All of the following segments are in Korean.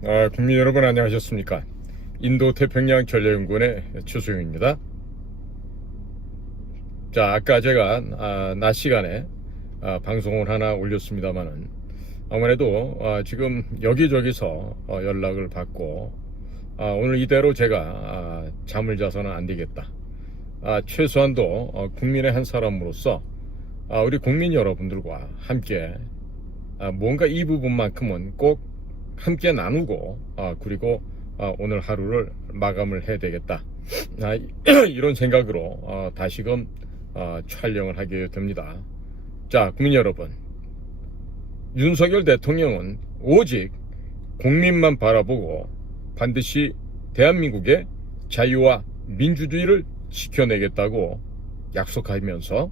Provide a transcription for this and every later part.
국민 여러분 안녕하셨습니까? 인도태평양 전략연구원의 최수용입니다. 자, 아까 제가 낮 시간에 방송을 하나 올렸습니다만은 아무래도 지금 여기저기서 연락을 받고 오늘 이대로 제가 잠을 자서는 안 되겠다. 최소한도 국민의 한 사람으로서 우리 국민 여러분들과 함께 뭔가 이 부분만큼은 꼭 함께 나누고 그리고 오늘 하루를 마감을 해야 되겠다. 이런 생각으로 다시금 촬영을 하게 됩니다. 자, 국민 여러분, 윤석열 대통령은 오직 국민만 바라보고 반드시 대한민국의 자유와 민주주의를 지켜내겠다고 약속하면서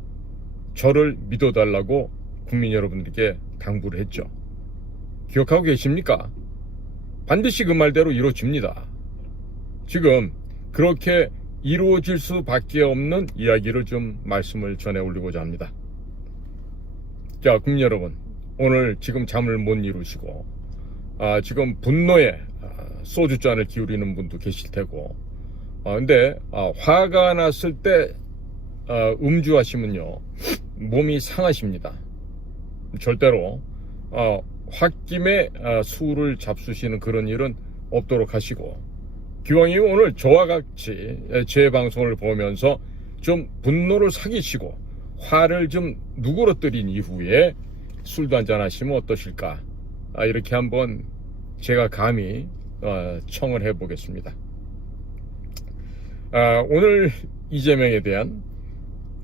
저를 믿어달라고 국민 여러분들께 당부를 했죠. 기억하고 계십니까? 반드시 그 말대로 이루어집니다. 지금 그렇게 이루어질 수밖에 없는 이야기를 좀 말씀을 전해 올리고자 합니다. 자, 국민 여러분, 오늘 지금 잠을 못 이루시고 지금 분노에 소주잔을 기울이는 분도 계실 테고 근데 화가 났을 때 음주하시면요 몸이 상하십니다. 절대로 홧김에 술을 잡수시는 그런 일은 없도록 하시고, 기왕이면 오늘 저와 같이 제 방송을 보면서 좀 분노를 사기시고 화를 좀 누그러뜨린 이후에 술도 한잔 하시면 어떠실까, 이렇게 한번 제가 감히 청을 해보겠습니다. 오늘 이재명에 대한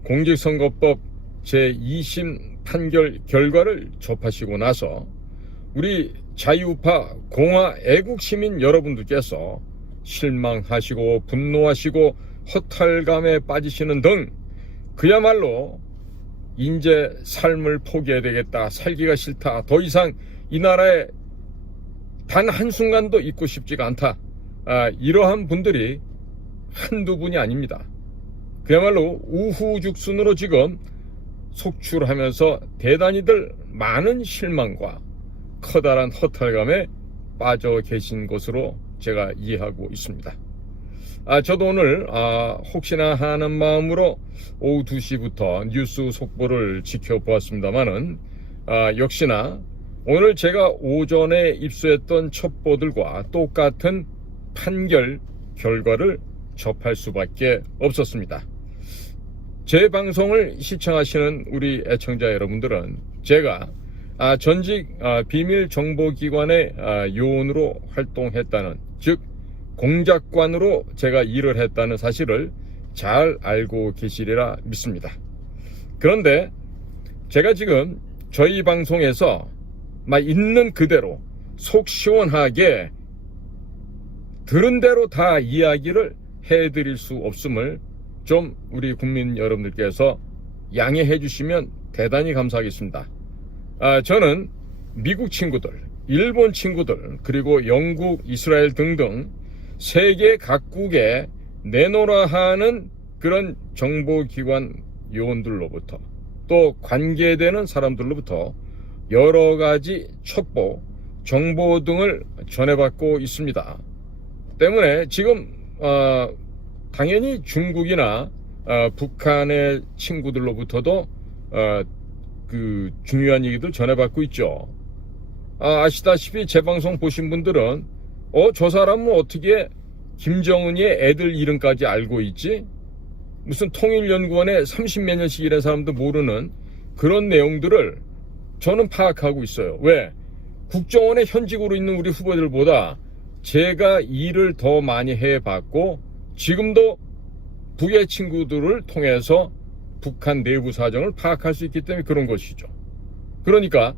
공직선거법 제2심 판결 결과를 접하시고 나서 우리 자유우파 공화 애국시민 여러분들께서 실망하시고 분노하시고 허탈감에 빠지시는 등 그야말로 이제 삶을 포기해야 되겠다, 살기가 싫다, 더 이상 이 나라에 단 한순간도 있고 싶지가 않다, 이러한 분들이 한두 분이 아닙니다. 그야말로 우후죽순으로 지금 속출하면서 대단히들 많은 실망과 커다란 허탈감에 빠져 계신 것으로 제가 이해하고 있습니다. 저도 오늘 혹시나 하는 마음으로 오후 2시부터 뉴스 속보를 지켜보았습니다만은 역시나 오늘 제가 오전에 입수했던 첩보들과 똑같은 판결 결과를 접할 수밖에 없었습니다. 제 방송을 시청하시는 우리 애청자 여러분들은 제가 전직 비밀정보기관의 요원으로 활동했다는, 즉 공작관으로 제가 일을 했다는 사실을 잘 알고 계시리라 믿습니다. 그런데 제가 지금 저희 방송에서 있는 그대로 속 시원하게 들은 대로 다 이야기를 해드릴 수 없음을 좀 우리 국민 여러분들께서 양해해 주시면 대단히 감사하겠습니다. 저는 미국 친구들, 일본 친구들, 그리고 영국, 이스라엘 등등 세계 각국에 내놓으라 하는 그런 정보기관 요원들로부터 또 관계되는 사람들로부터 여러 가지 첩보, 정보 등을 전해받고 있습니다. 때문에 지금 당연히 중국이나 북한의 친구들로부터도 그 중요한 얘기들 전해받고 있죠. 아시다시피 제 방송 보신 분들은 저 사람은 어떻게 김정은이 애들 이름까지 알고 있지? 무슨 통일연구원에 30몇 년씩 일한 사람도 모르는 그런 내용들을 저는 파악하고 있어요. 왜? 국정원에 현직으로 있는 우리 후보들보다 제가 일을 더 많이 해봤고 지금도 북의 친구들을 통해서 북한 내부 사정을 파악할 수 있기 때문에 그런 것이죠. 그러니까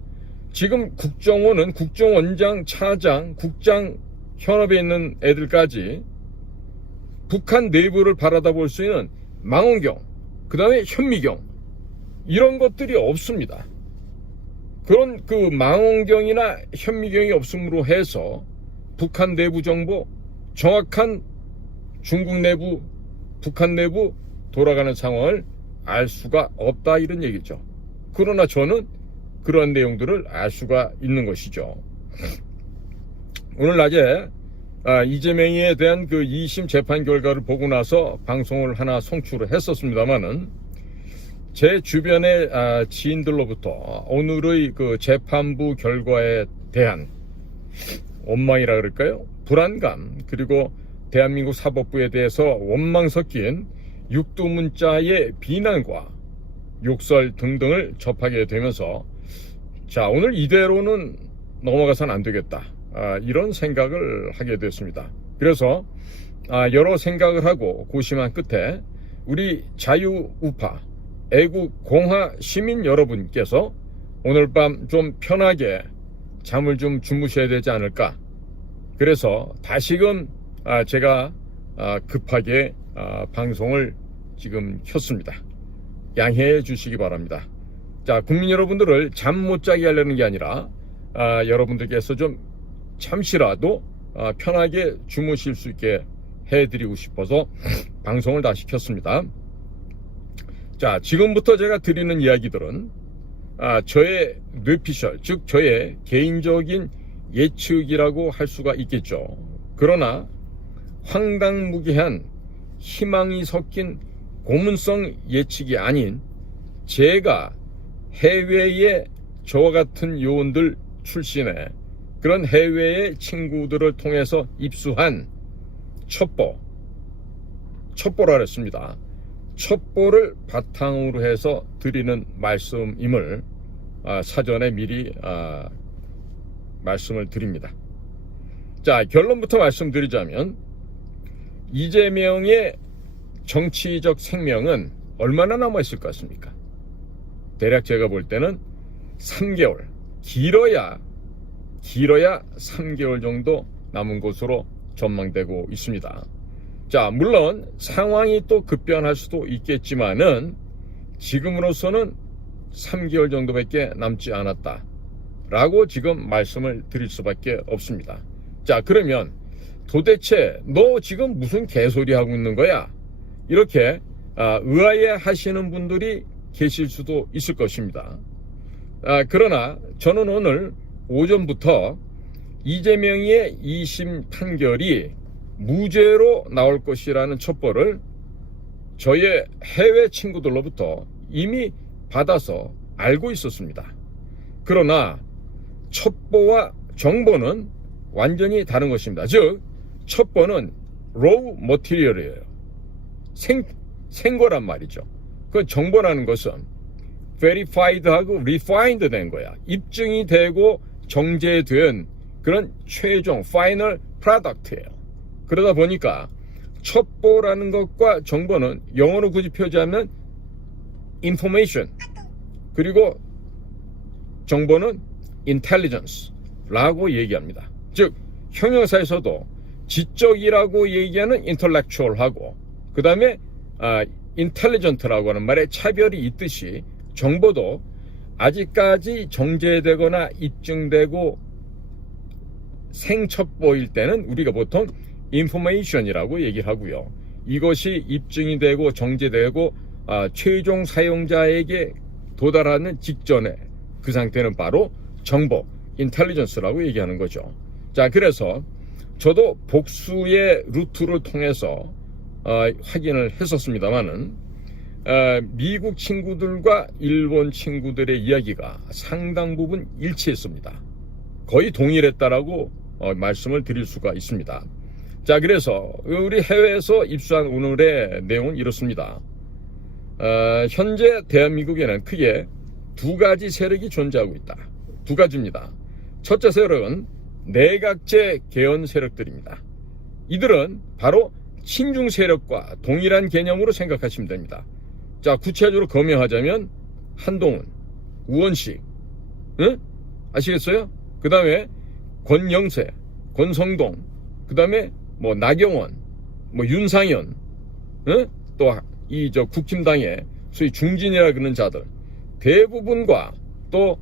지금 국정원은 국정원장, 차장, 국장 현업에 있는 애들까지 북한 내부를 바라다 볼 수 있는 망원경, 그 다음에 현미경, 이런 것들이 없습니다. 그런 그 망원경이나 현미경이 없음으로 해서 북한 내부 정보, 정확한 중국 내부, 북한 내부 돌아가는 상황을 알 수가 없다, 이런 얘기죠. 그러나 저는 그런 내용들을 알 수가 있는 것이죠. 오늘 낮에 이재명에 대한 그 2심 재판 결과를 보고 나서 방송을 하나 송출을 했었습니다만은 제 주변의 지인들로부터 오늘의 그 재판부 결과에 대한 원망이라 그럴까요? 불안감, 그리고 대한민국 사법부에 대해서 원망 섞인 육두문자의 비난과 욕설 등등을 접하게 되면서 자, 오늘 이대로는 넘어가선 안 되겠다, 이런 생각을 하게 됐습니다. 그래서 여러 생각을 하고 고심한 끝에 우리 자유우파 애국공화 시민 여러분께서 오늘 밤 좀 편하게 잠을 좀 주무셔야 되지 않을까, 그래서 다시금 제가 급하게 방송을 지금 켰습니다. 양해해 주시기 바랍니다. 자, 국민 여러분들을 잠 못 자게 하려는 게 아니라 여러분들께서 좀 잠시라도 편하게 주무실 수 있게 해드리고 싶어서 방송을 다시 켰습니다. 자, 지금부터 제가 드리는 이야기들은 저의 뇌피셜, 즉 저의 개인적인 예측이라고 할 수가 있겠죠. 그러나 황당무계한 희망이 섞인 고문성 예측이 아닌 제가 해외의 저와 같은 요원들 출신의 그런 해외의 친구들을 통해서 입수한 첩보라 했습니다. 첩보를 바탕으로 해서 드리는 말씀임을 사전에 미리 말씀을 드립니다. 자, 결론부터 말씀드리자면 이재명의 정치적 생명은 얼마나 남아있을 것 같습니까? 대략 제가 볼 때는 3개월, 길어야 3개월 정도 남은 것으로 전망되고 있습니다. 자, 물론 상황이 또 급변할 수도 있겠지만은 지금으로서는 3개월 정도밖에 남지 않았다라고 지금 말씀을 드릴 수밖에 없습니다. 자, 그러면 도대체 너 지금 무슨 개소리 하고 있는 거야? 이렇게 의아해 하시는 분들이 계실 수도 있을 것입니다. 그러나 저는 오늘 오전부터 이재명의 2심 판결이 무죄로 나올 것이라는 첩보를 저의 해외 친구들로부터 이미 받아서 알고 있었습니다. 그러나 첩보와 정보는 완전히 다른 것입니다. 즉, 첩보는 raw material이에요. 생거란 말이죠. 그 정보라는 것은 verified하고 refined 된 거야. 입증이 되고 정제된 그런 최종 final product예요. 그러다 보니까 첩보라는 것과 정보는 영어로 굳이 표기하면 information, 그리고 정보는 intelligence라고 얘기합니다. 즉, 형용사에서도 지적이라고 얘기하는 intellectual하고 그 다음에 intelligent라고 하는 말에 차별이 있듯이 정보도 아직까지 정제되거나 입증되고 생첩보일 때는 우리가 보통 information이라고 얘기를 하고요. 이것이 입증이 되고 정제되고 최종 사용자에게 도달하는 직전에 그 상태는 바로 정보, intelligence라고 얘기하는 거죠. 자, 그래서 저도 복수의 루트를 통해서 확인을 했었습니다만은 미국 친구들과 일본 친구들의 이야기가 상당 부분 일치했습니다. 거의 동일했다라고 말씀을 드릴 수가 있습니다. 자, 그래서 우리 해외에서 입수한 오늘의 내용은 이렇습니다. 현재 대한민국에는 크게 두 가지 세력이 존재하고 있다. 두 가지입니다. 첫째 세력은 내각제 개헌 세력들입니다. 이들은 바로 친중 세력과 동일한 개념으로 생각하시면 됩니다. 자, 구체적으로 검명하자면 한동훈, 우원식, 응? 아시겠어요? 그 다음에 권영세, 권성동, 그 다음에 뭐 나경원, 뭐 윤상현, 응? 또 이 국힘당의 소위 중진이라 그러는 자들 대부분과 또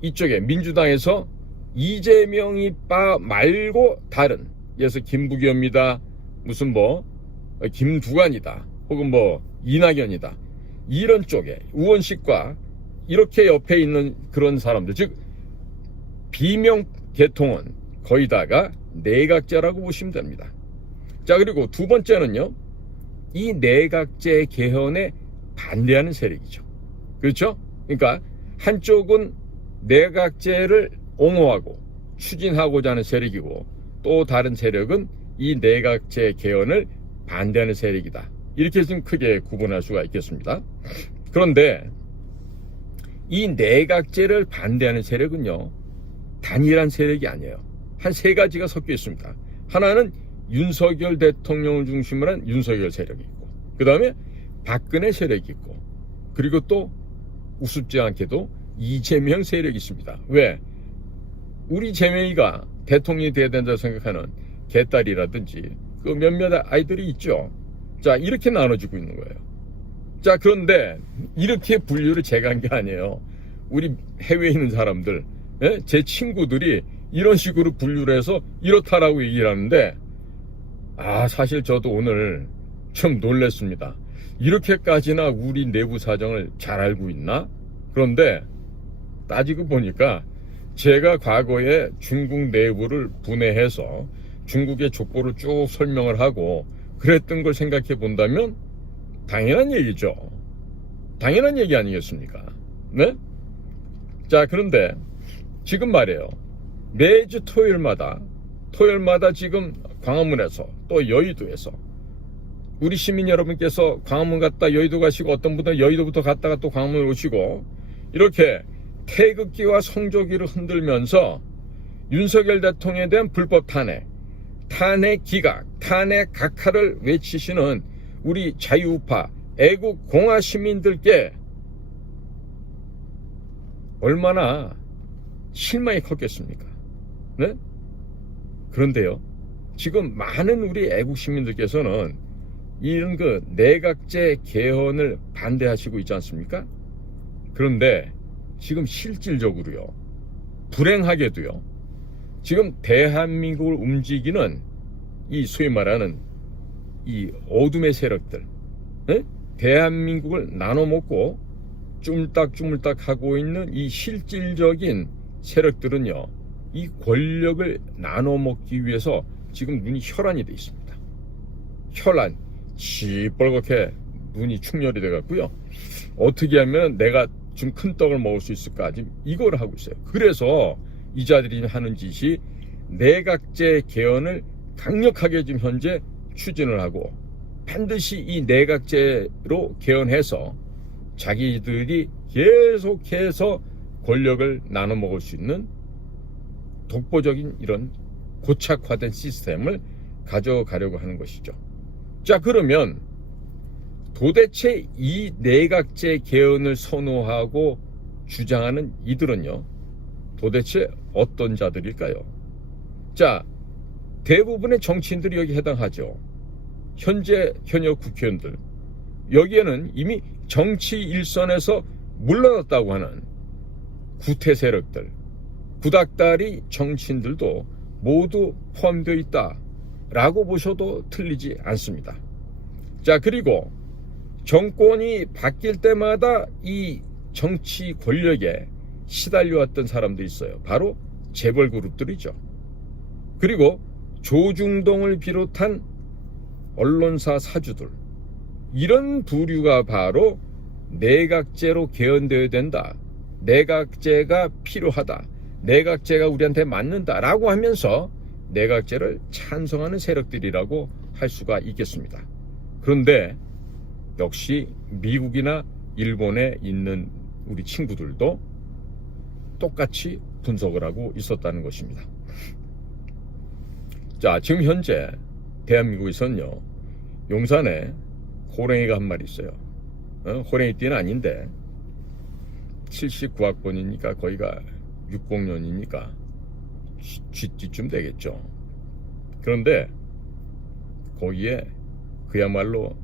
이쪽에 민주당에서 이재명이 빠 말고 다른, 예를 김부겸이다, 무슨 뭐 김두관이다, 혹은 뭐 이낙연이다, 이런 쪽에 우원식과 이렇게 옆에 있는 그런 사람들, 즉 비명 계통은 거의 다가 내각제라고 보시면 됩니다. 자, 그리고 두 번째는요, 이 내각제 개헌에 반대하는 세력이죠. 그렇죠? 그러니까 한쪽은 내각제를 옹호하고 추진하고자 하는 세력이고, 또 다른 세력은 이 내각제 개헌을 반대하는 세력이다. 이렇게 좀 크게 구분할 수가 있겠습니다. 그런데 이 내각제를 반대하는 세력은요, 단일한 세력이 아니에요. 한 세 가지가 섞여 있습니다. 하나는 윤석열 대통령을 중심으로 한 윤석열 세력이 있고, 그 다음에 박근혜 세력이 있고, 그리고 또 우습지 않게도 이재명 세력이 있습니다. 왜? 우리 재명이가 대통령이 돼야 된다고 생각하는 개딸이라든지 그 몇몇 아이들이 있죠. 자, 이렇게 나눠지고 있는 거예요. 자, 그런데 이렇게 분류를 제가 한 게 아니에요. 우리 해외에 있는 사람들, 제 친구들이 이런 식으로 분류를 해서 이렇다라고 얘기를 하는데, 사실 저도 오늘 좀 놀랐습니다. 이렇게까지나 우리 내부 사정을 잘 알고 있나? 그런데 따지고 보니까 제가 과거에 중국 내부를 분해해서 중국의 족보를 쭉 설명을 하고 그랬던 걸 생각해 본다면 당연한 얘기죠. 당연한 얘기 아니겠습니까? 네? 자, 그런데 지금 말이에요. 매주 토요일마다 지금 광화문에서 또 여의도에서 우리 시민 여러분께서 광화문 갔다 여의도 가시고, 어떤 분들은 여의도부터 갔다가 또 광화문 오시고, 이렇게 태극기와 성조기를 흔들면서 윤석열 대통령에 대한 불법 탄핵 기각, 탄핵 각하를 외치시는 우리 자유우파 애국 공화 시민들께 얼마나 실망이 컸겠습니까? 네? 그런데요, 지금 많은 우리 애국 시민들께서는 이런 그 내각제 개헌을 반대하시고 있지 않습니까? 그런데 지금 실질적으로요, 불행하게도요, 지금 대한민국을 움직이는 이 소위 말하는 이 어둠의 세력들, 대한민국을 나눠먹고 쭈물딱쭈물딱 하고 있는 이 실질적인 세력들은요, 이 권력을 나눠먹기 위해서 지금 눈이 혈안이 돼 있습니다. 혈안, 시뻘겋게 눈이 충혈이 돼갖고요, 어떻게 하면 내가 좀 큰 떡을 먹을 수 있을까, 지금 이걸 하고 있어요. 그래서 이 자들이 하는 짓이 내각제 개헌을 강력하게 지금 현재 추진을 하고, 반드시 이 내각제로 개헌해서 자기들이 계속해서 권력을 나눠 먹을 수 있는 독보적인 이런 고착화된 시스템을 가져가려고 하는 것이죠. 자, 그러면 도대체 이 내각제 개헌을 선호하고 주장하는 이들은요, 도대체 어떤 자들일까요? 자, 대부분의 정치인들이 여기 해당하죠. 현역 국회의원들, 여기에는 이미 정치 일선에서 물러났다고 하는 구태 세력들, 구닥다리 정치인들도 모두 포함되어 있다라고 보셔도 틀리지 않습니다. 자, 그리고 정권이 바뀔 때마다 이 정치 권력에 시달려왔던 사람들이 있어요. 바로 재벌 그룹들이죠. 그리고 조중동을 비롯한 언론사 사주들, 이런 부류가 바로 내각제로 개헌되어야 된다, 내각제가 필요하다, 내각제가 우리한테 맞는다라고 하면서 내각제를 찬성하는 세력들이라고 할 수가 있겠습니다. 그런데 역시 미국이나 일본에 있는 우리 친구들도 똑같이 분석을 하고 있었다는 것입니다. 자, 지금 현재 대한민국에서는요, 용산에 호랭이가 한 마리 있어요. 호랭이띠는 아닌데 79학번이니까 거기가 60년이니까 쥐띠쯤 되겠죠. 그런데 거기에 그야말로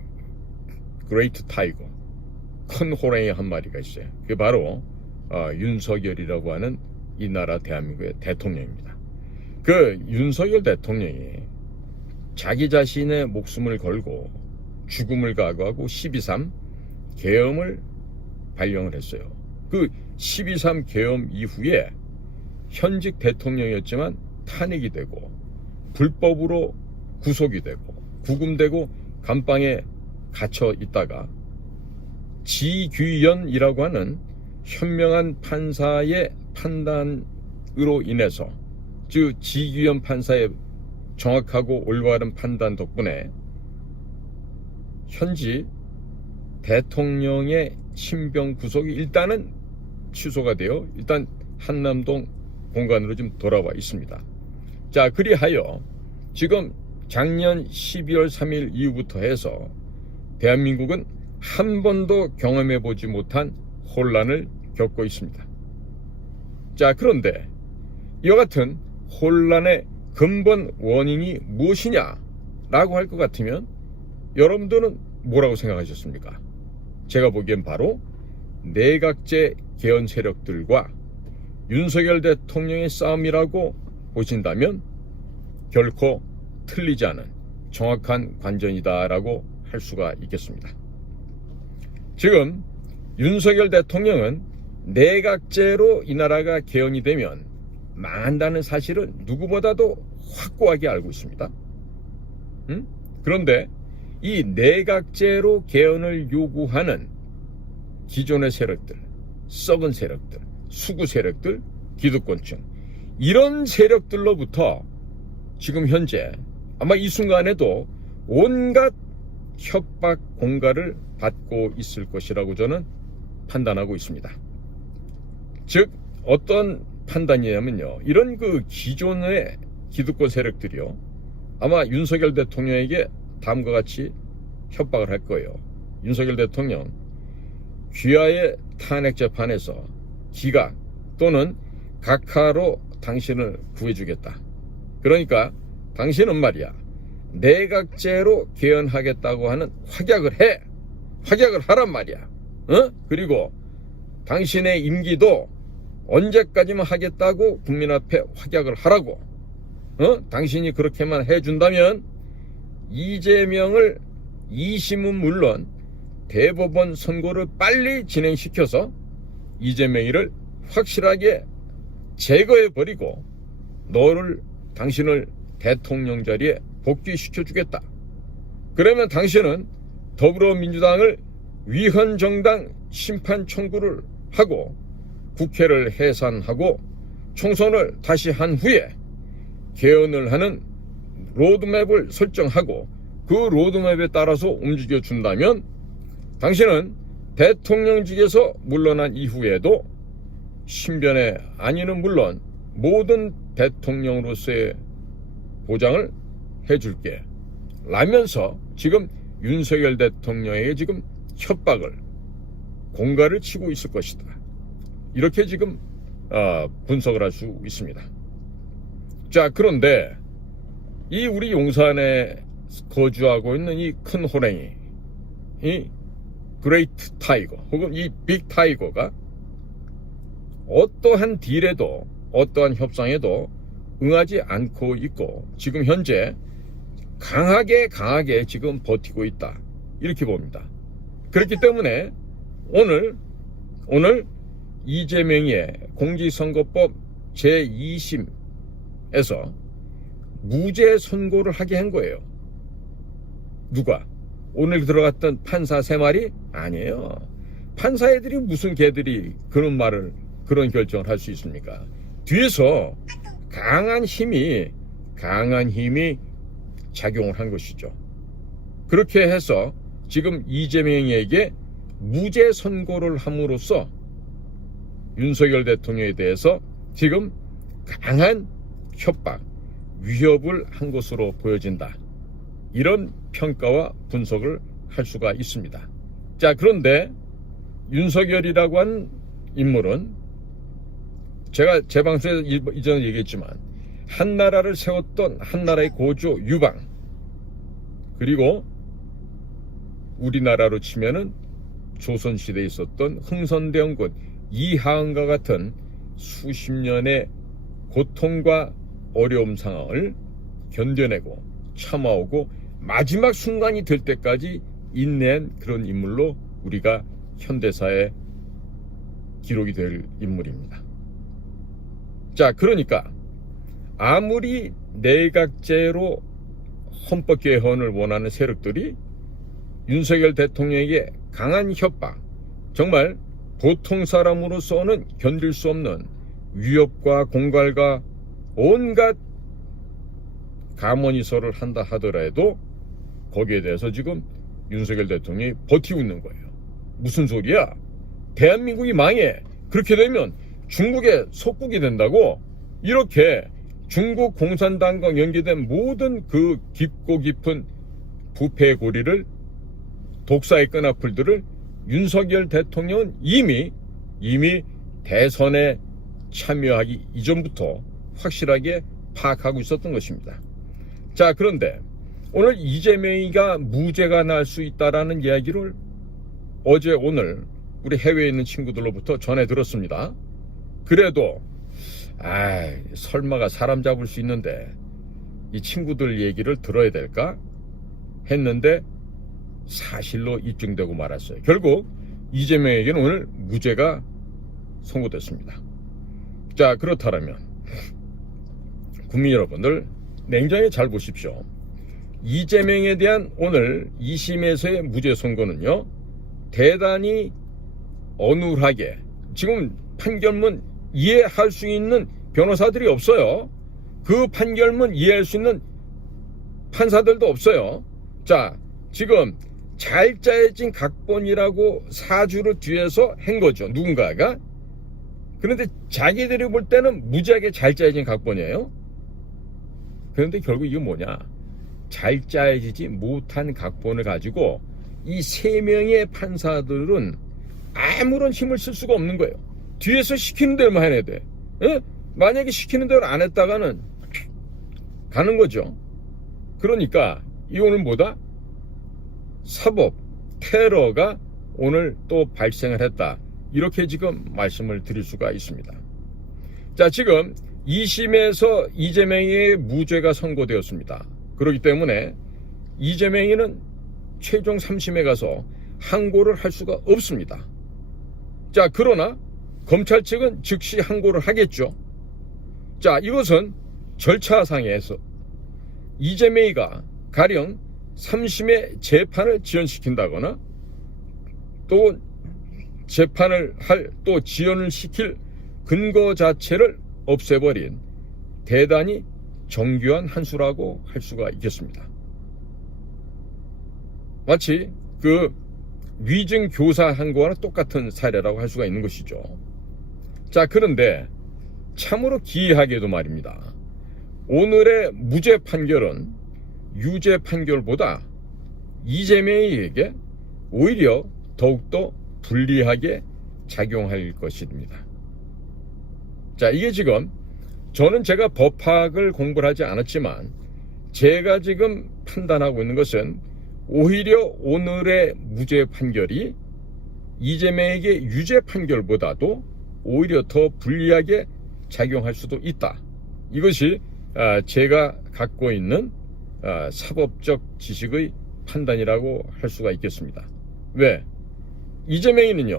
그레이트 타이거, 큰 호랭이 한 마리가 있어요. 그게 바로 윤석열이라고 하는 이 나라 대한민국의 대통령입니다. 그 윤석열 대통령이 자기 자신의 목숨을 걸고 죽음을 각오하고 12.3 계엄을 발령을 했어요. 그 12.3 계엄 이후에 현직 대통령이었지만 탄핵이 되고, 불법으로 구속이 되고 구금되고 감방에 갇혀 있다가 지규현이라고 하는 현명한 판사의 판단으로 인해서, 즉 지규현 판사의 정확하고 올바른 판단 덕분에 현지 대통령의 신병 구속이 일단은 취소가 되어 일단 한남동 공간으로 좀 돌아와 있습니다. 자, 그리하여 지금 작년 12월 3일 이후부터 해서 대한민국은 한 번도 경험해보지 못한 혼란을 겪고 있습니다. 자, 그런데 이와 같은 혼란의 근본 원인이 무엇이냐라고 할 것 같으면 여러분들은 뭐라고 생각하셨습니까? 제가 보기엔 바로 내각제 개헌 세력들과 윤석열 대통령의 싸움이라고 보신다면 결코 틀리지 않은 정확한 관전이다라고 할 수가 있겠습니다. 지금 윤석열 대통령은 내각제로 이 나라가 개헌이 되면 망한다는 사실을 누구보다도 확고하게 알고 있습니다. 그런데 이 내각제로 개헌을 요구하는 기존의 세력들, 썩은 세력들, 수구 세력들, 기득권층, 이런 세력들로부터 지금 현재 아마 이 순간에도 온갖 협박 공갈을 받고 있을 것이라고 저는 판단하고 있습니다. 즉 어떤 판단이냐면요, 이런 그 기존의 기득권 세력들이요, 아마 윤석열 대통령에게 다음과 같이 협박을 할 거예요. 윤석열 대통령, 귀하의 탄핵 재판에서 기각 또는 각하로 당신을 구해주겠다. 그러니까 당신은 말이야, 내각제로 개헌하겠다고 하는 확약을 하란 말이야. 그리고 당신의 임기도 언제까지만 하겠다고 국민 앞에 확약을 하라고. 당신이 그렇게만 해준다면 이재명을 2심은 물론 대법원 선고를 빨리 진행시켜서 이재명이를 확실하게 제거해버리고 당신을 대통령 자리에 복귀시켜주겠다. 그러면 당신은 더불어민주당을 위헌정당 심판 청구를 하고 국회를 해산하고 총선을 다시 한 후에 개헌을 하는 로드맵을 설정하고 그 로드맵에 따라서 움직여준다면 당신은 대통령직에서 물러난 이후에도 신변의 안위는 물론 모든 대통령으로서의 보장을 해줄게 라면서 지금 윤석열 대통령에게 지금 협박을 공갈을 치고 있을 것이다. 이렇게 지금 분석을 할 수 있습니다. 자, 그런데 이 우리 용산에 거주하고 있는 이 큰 호랭이, 이 그레이트 타이거 혹은 이 빅 타이거가 어떠한 딜에도 어떠한 협상에도 응하지 않고 있고 지금 현재 강하게 지금 버티고 있다, 이렇게 봅니다. 그렇기 때문에 오늘 이재명의 공직선거법 제2심에서 무죄 선고를 하게 한 거예요. 누가? 오늘 들어갔던 판사 3마리? 아니에요. 판사 애들이 무슨 개들이 그런 결정을 할 수 있습니까? 뒤에서 강한 힘이 작용을 한 것이죠. 그렇게 해서 지금 이재명에게 무죄 선고를 함으로써 윤석열 대통령에 대해서 지금 강한 협박, 위협을 한 것으로 보여진다. 이런 평가와 분석을 할 수가 있습니다. 자, 그런데 윤석열이라고 한 인물은 제가 제 방송에서 이전에 얘기했지만 한나라를 세웠던 한나라의 고조 유방, 그리고 우리나라로 치면은 조선시대에 있었던 흥선대원군 이하응과 같은 수십 년의 고통과 어려움 상황을 견뎌내고 참아오고 마지막 순간이 될 때까지 인내한 그런 인물로 우리가 현대사에 기록이 될 인물입니다. 자, 그러니까 아무리 내각제로 헌법 개헌을 원하는 세력들이 윤석열 대통령에게 강한 협박, 정말 보통 사람으로서는 견딜 수 없는 위협과 공갈과 온갖 감언이설을 한다 하더라도 거기에 대해서 지금 윤석열 대통령이 버티고 있는 거예요. 무슨 소리야? 대한민국이 망해. 그렇게 되면 중국의 속국이 된다고. 이렇게 중국 공산당과 연계된 모든 그 깊고 깊은 부패의 고리를, 독사의 끈앞을들을 윤석열 대통령은 이미 대선에 참여하기 이전부터 확실하게 파악하고 있었던 것입니다. 자, 그런데 오늘 이재명이가 무죄가 날 수 있다라는 이야기를 어제 오늘 우리 해외에 있는 친구들로부터 전해 들었습니다. 그래도 설마가 사람 잡을 수 있는데 이 친구들 얘기를 들어야 될까 했는데 사실로 입증되고 말았어요. 결국 이재명에게는 오늘 무죄가 선고됐습니다. 자, 그렇다면 국민 여러분들 냉정히 잘 보십시오. 이재명에 대한 오늘 2심에서의 무죄 선고는요, 대단히 어눌하게, 지금 판결문 이해할 수 있는 변호사들이 없어요. 그 판결문 이해할 수 있는 판사들도 없어요. 자, 지금 잘 짜여진 각본이라고 사주를 뒤에서 한 거죠, 누군가가. 그런데 자기들이 볼 때는 무지하게 잘 짜여진 각본이에요. 그런데 결국 이게 뭐냐, 잘 짜여지지 못한 각본을 가지고 이 3명의 판사들은 아무런 힘을 쓸 수가 없는 거예요. 뒤에서 시키는 대로만 해야 돼. 에? 만약에 시키는 대로 안 했다가는 가는 거죠. 그러니까 이 오늘 뭐다? 사법 테러가 오늘 또 발생을 했다, 이렇게 지금 말씀을 드릴 수가 있습니다. 자, 지금 2심에서 이재명의 무죄가 선고되었습니다. 그렇기 때문에 이재명이는 최종 3심에 가서 항고를 할 수가 없습니다. 자, 그러나 검찰 측은 즉시 항고를 하겠죠. 자, 이것은 절차상에서 이재명이가 가령 3심의 재판을 지연시킨다거나 또 재판을 또 지연을 시킬 근거 자체를 없애버린 대단히 정교한 한 수라고 할 수가 있겠습니다. 마치 그 위증 교사 항고와는 똑같은 사례라고 할 수가 있는 것이죠. 자, 그런데 참으로 기이하게도 말입니다, 오늘의 무죄 판결은 유죄 판결보다 이재명에게 오히려 더욱더 불리하게 작용할 것입니다. 자, 이게 지금 제가 법학을 공부를 하지 않았지만 제가 지금 판단하고 있는 것은 오히려 오늘의 무죄 판결이 이재명에게 유죄 판결보다도 오히려 더 불리하게 작용할 수도 있다. 이것이 제가 갖고 있는 사법적 지식의 판단이라고 할 수가 있겠습니다. 왜? 이재명이는요,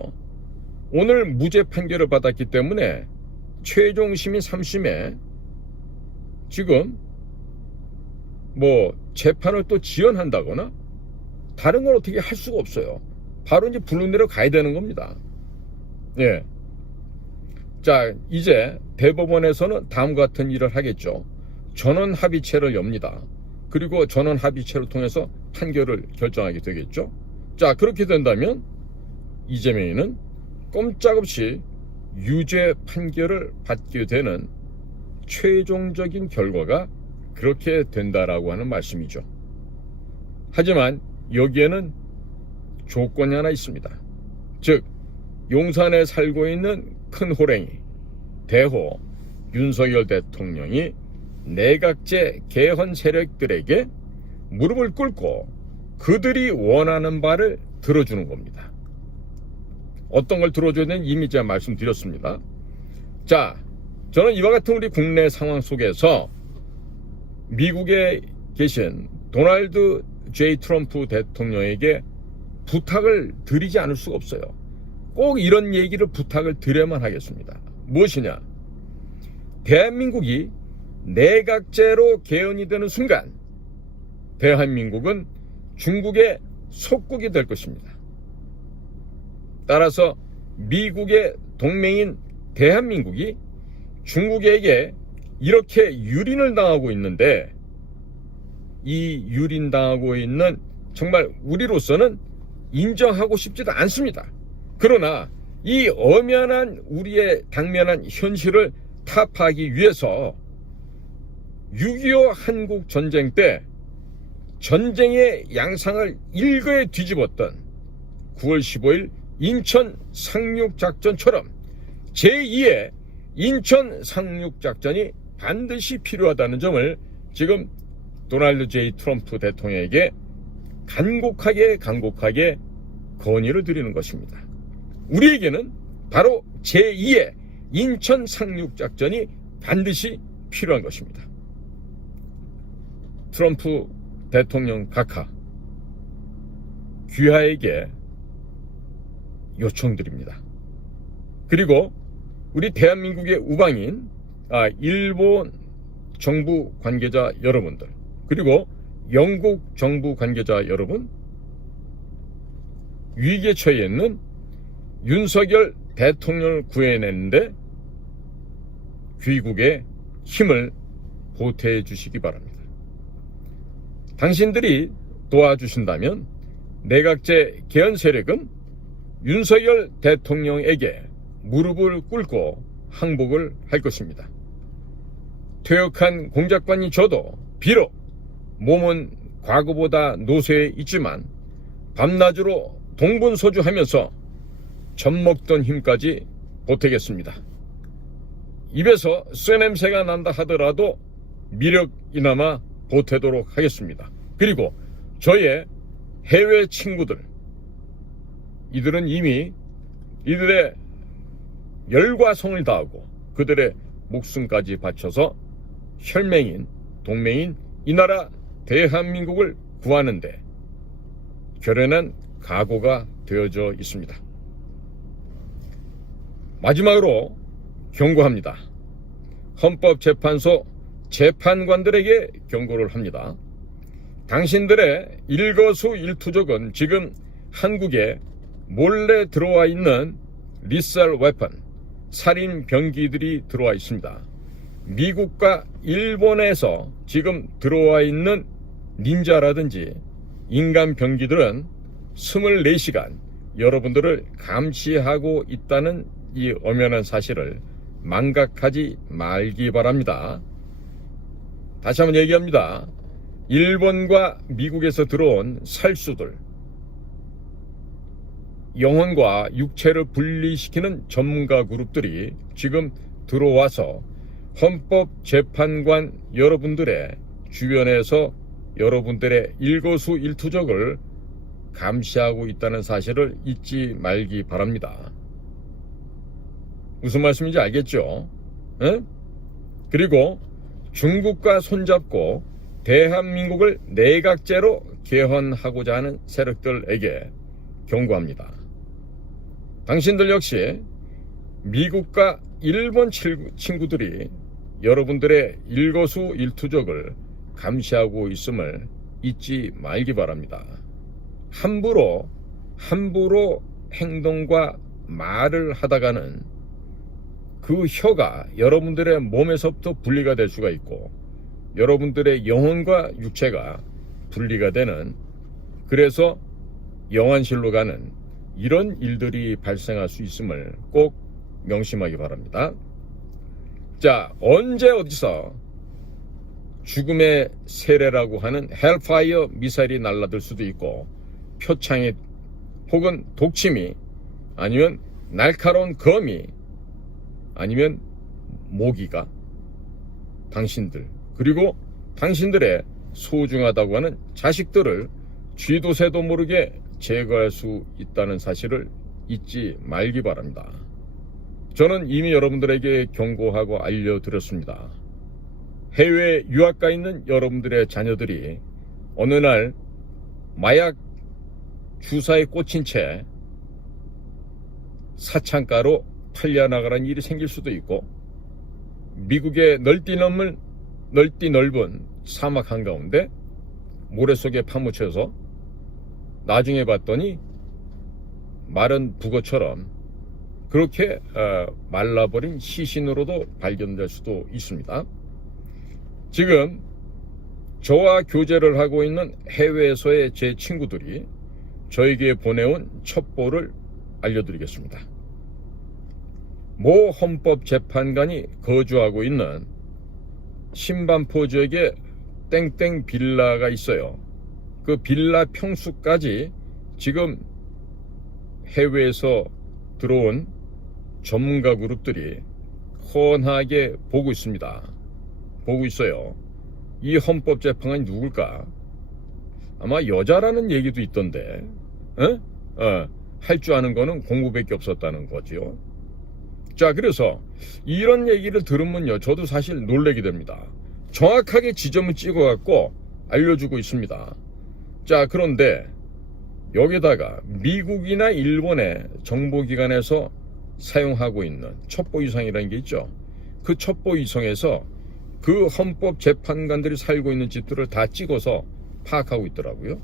오늘 무죄 판결을 받았기 때문에 최종 심의 3심에 지금 재판을 또 지연한다거나 다른 걸 어떻게 할 수가 없어요. 바로 이제 불론대로 가야 되는 겁니다. 예. 자, 이제 대법원에서는 다음과 같은 일을 하겠죠. 전원 합의체를 엽니다. 그리고 전원 합의체를 통해서 판결을 결정하게 되겠죠. 자, 그렇게 된다면 이재명이는 꼼짝없이 유죄 판결을 받게 되는 최종적인 결과가 그렇게 된다라고 하는 말씀이죠. 하지만 여기에는 조건이 하나 있습니다. 즉, 용산에 살고 있는 큰 호랭이 대호 윤석열 대통령이 내각제 개헌 세력들에게 무릎을 꿇고 그들이 원하는 바를 들어주는 겁니다. 어떤 걸 들어줘야 되는지 이미 제가 말씀드렸습니다. 자, 저는 이와 같은 우리 국내 상황 속에서 미국에 계신 도널드 J. 트럼프 대통령에게 부탁을 드리지 않을 수가 없어요. 꼭 이런 얘기를 부탁을 드려야만 하겠습니다. 무엇이냐? 대한민국이 내각제로 개헌이 되는 순간 대한민국은 중국의 속국이 될 것입니다. 따라서 미국의 동맹인 대한민국이 중국에게 이렇게 유린을 당하고 있는데, 이 유린당하고 있는 정말 우리로서는 인정하고 싶지도 않습니다. 그러나 이 엄연한 우리의 당면한 현실을 타파하기 위해서 6.25 한국 전쟁 때 전쟁의 양상을 일거에 뒤집었던 9월 15일 인천 상륙작전처럼 제2의 인천 상륙작전이 반드시 필요하다는 점을 지금 도널드 J. 트럼프 대통령에게 간곡하게 건의를 드리는 것입니다. 우리에게는 바로 제2의 인천 상륙작전이 반드시 필요한 것입니다. 트럼프 대통령 각하, 귀하에게 요청드립니다. 그리고 우리 대한민국의 우방인 일본 정부 관계자 여러분들, 그리고 영국 정부 관계자 여러분, 위기에 처해 있는 윤석열 대통령을 구해내는데 귀국의 힘을 보태해 주시기 바랍니다. 당신들이 도와주신다면 내각제 개헌 세력은 윤석열 대통령에게 무릎을 꿇고 항복을 할 것입니다. 퇴역한 공작관이 저도 비록 몸은 과거보다 노쇠해 있지만 밤낮으로 동분서주하면서 젖먹던 힘까지 보태겠습니다. 입에서 쇠냄새가 난다 하더라도 미력이나마 보태도록 하겠습니다. 그리고 저의 해외 친구들, 이들은 이미 이들의 열과 성을 다하고 그들의 목숨까지 바쳐서 혈맹인, 동맹인 이 나라 대한민국을 구하는데 결연한 각오가 되어져 있습니다. 마지막으로 경고합니다. 헌법재판소 재판관들에게 경고를 합니다. 당신들의 일거수일투족은 지금 한국에 몰래 들어와 있는 리셀 웨펀, 살인 병기들이 들어와 있습니다. 미국과 일본에서 지금 들어와 있는 닌자라든지 인간 병기들은 24시간 여러분들을 감시하고 있다는 이 엄연한 사실을 망각하지 말기 바랍니다. 다시 한번 얘기합니다. 일본과 미국에서 들어온 살수들, 영혼과 육체를 분리시키는 전문가 그룹들이 지금 들어와서 헌법재판관 여러분들의 주변에서 여러분들의 일거수일투족을 감시하고 있다는 사실을 잊지 말기 바랍니다. 무슨 말씀인지 알겠죠? 에? 그리고 중국과 손잡고 대한민국을 내각제로 개헌하고자 하는 세력들에게 경고합니다. 당신들 역시 미국과 일본 친구들이 여러분들의 일거수일투족을 감시하고 있음을 잊지 말기 바랍니다. 함부로 행동과 말을 하다가는 그 혀가 여러분들의 몸에서부터 분리가 될 수가 있고 여러분들의 영혼과 육체가 분리가 되는, 그래서 영안실로 가는 이런 일들이 발생할 수 있음을 꼭 명심하기 바랍니다. 자, 언제 어디서 죽음의 세례라고 하는 헬파이어 미사일이 날아들 수도 있고 표창이 혹은 독침이 아니면 날카로운 검이 아니면 모기가 당신들 그리고 당신들의 소중하다고 하는 자식들을 쥐도 새도 모르게 제거할 수 있다는 사실을 잊지 말기 바랍니다. 저는 이미 여러분들에게 경고하고 알려드렸습니다. 해외 유학가 있는 여러분들의 자녀들이 어느 날 마약 주사에 꽂힌 채 사창가로 팔려나가는 일이 생길 수도 있고 미국의 널뛰넘을 넓디 넓은 사막 한가운데 모래 속에 파묻혀서 나중에 봤더니 마른 북어처럼 그렇게 말라버린 시신으로도 발견될 수도 있습니다. 지금 저와 교제를 하고 있는 해외에서의 제 친구들이 저에게 보내온 첩보를 알려드리겠습니다. 모 헌법재판관이 거주하고 있는 신반포 지역에 땡땡 빌라가 있어요. 그 빌라 평수까지 지금 해외에서 들어온 전문가 그룹들이 헌하게 보고 있습니다. 보고 있어요. 이 헌법재판관이 누굴까? 아마 여자라는 얘기도 있던데, 할 줄 아는 거는 공부밖에 없었다는 거죠. 자, 그래서 이런 얘기를 들으면요, 저도 사실 놀라게 됩니다. 정확하게 지점을 찍어갖고 알려주고 있습니다. 자, 그런데 여기다가 미국이나 일본의 정보기관에서 사용하고 있는 첩보위성이라는 게 있죠. 그 첩보위성에서 그 헌법재판관들이 살고 있는 집들을 다 찍어서 파악하고 있더라고요.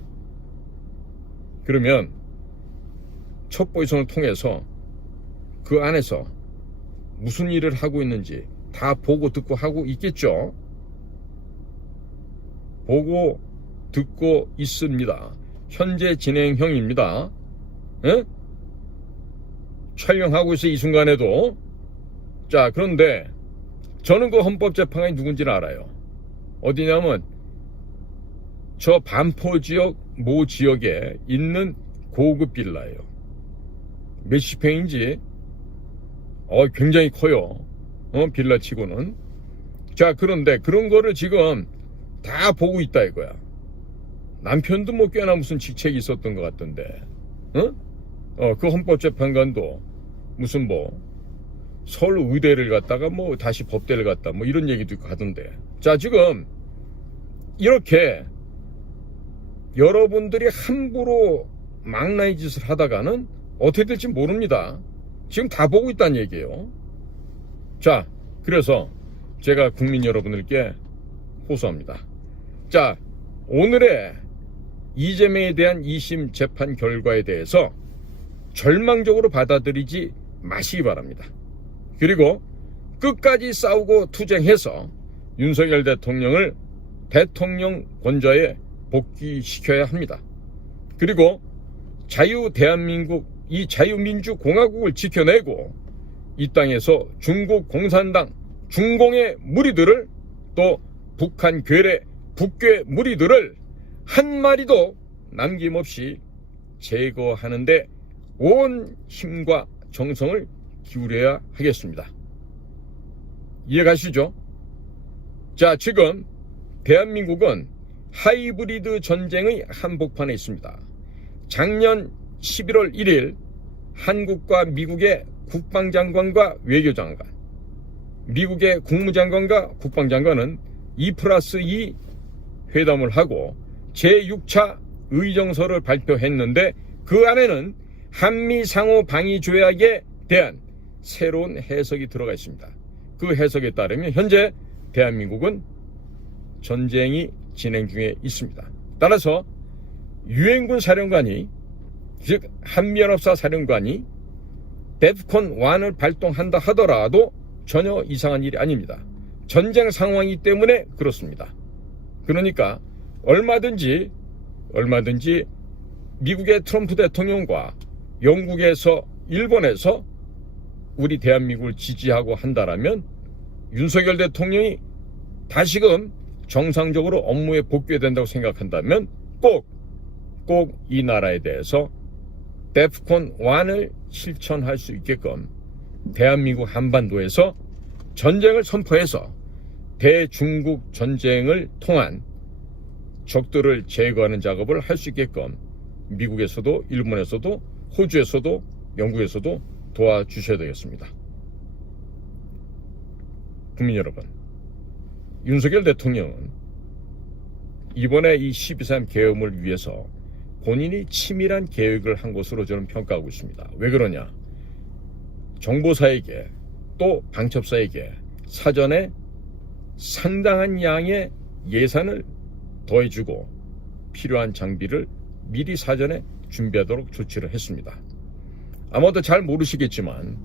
그러면 첩보위성을 통해서 그 안에서 무슨 일을 하고 있는지 다 보고 듣고 하고 있겠죠. 보고 듣고 있습니다. 현재 진행형입니다. 에? 촬영하고 있어요, 이 순간에도. 자, 그런데 저는 그 헌법재판관이 누군지는 알아요. 어디냐면 저 반포 지역 모 지역에 있는 고급 빌라예요. 몇십 평인지 굉장히 커요. 빌라치고는. 자, 그런데 그런 거를 지금 다 보고 있다 이거야. 남편도 뭐 꽤나 무슨 직책이 있었던 것 같던데. 그 헌법재판관도 무슨 뭐 서울 의대를 갔다가 뭐 다시 법대를 갔다 뭐 이런 얘기도 있고 하던데. 자, 지금 이렇게 여러분들이 함부로 망나니 짓을 하다가는 어떻게 될지 모릅니다. 지금 다 보고 있다는 얘기예요. 자, 그래서 제가 국민 여러분들께 호소합니다. 자, 오늘의 이재명에 대한 2심 재판 결과에 대해서 절망적으로 받아들이지 마시기 바랍니다. 그리고 끝까지 싸우고 투쟁해서 윤석열 대통령을 대통령 권좌에 복귀시켜야 합니다. 그리고 대한민국 이 자유민주공화국을 지켜내고 이 땅에서 중국 공산당 중공의 무리들을 또 북한 괴뢰 북괴 무리들을 한 마리도 남김없이 제거하는데 온 힘과 정성을 기울여야 하겠습니다. 이해가시죠? 자, 지금 대한민국은 하이브리드 전쟁의 한복판에 있습니다. 작년 11월 1일 한국과 미국의 국방장관과 외교장관, 미국의 국무장관과 국방장관은 2+2 회담을 하고 제6차 의정서를 발표했는데 그 안에는 한미 상호 방위 조약에 대한 새로운 해석이 들어가 있습니다. 그 해석에 따르면 현재 대한민국은 전쟁이 진행 중에 있습니다. 따라서 유엔군 사령관이, 즉 한미연합사 사령관이 데프콘 1을 발동한다 하더라도 전혀 이상한 일이 아닙니다. 전쟁 상황이기 때문에 그렇습니다. 그러니까 얼마든지 미국의 트럼프 대통령과 영국에서 일본에서 우리 대한민국을 지지하고 한다라면 윤석열 대통령이 다시금 정상적으로 업무에 복귀해야 된다고 생각한다면 꼭 이 나라에 대해서 데프콘 1을 실천할 수 있게끔 대한민국 한반도에서 전쟁을 선포해서 대중국 전쟁을 통한 적들을 제거하는 작업을 할 수 있게끔 미국에서도 일본에서도 호주에서도 영국에서도 도와주셔야 되겠습니다. 국민 여러분, 윤석열 대통령은 이번에 이 12.3 계엄을 위해서 본인이 치밀한 계획을 한 것으로 저는 평가하고 있습니다. 왜 그러냐? 정보사에게 또 방첩사에게 사전에 상당한 양의 예산을 더해주고 필요한 장비를 미리 사전에 준비하도록 조치를 했습니다. 아마도 잘 모르시겠지만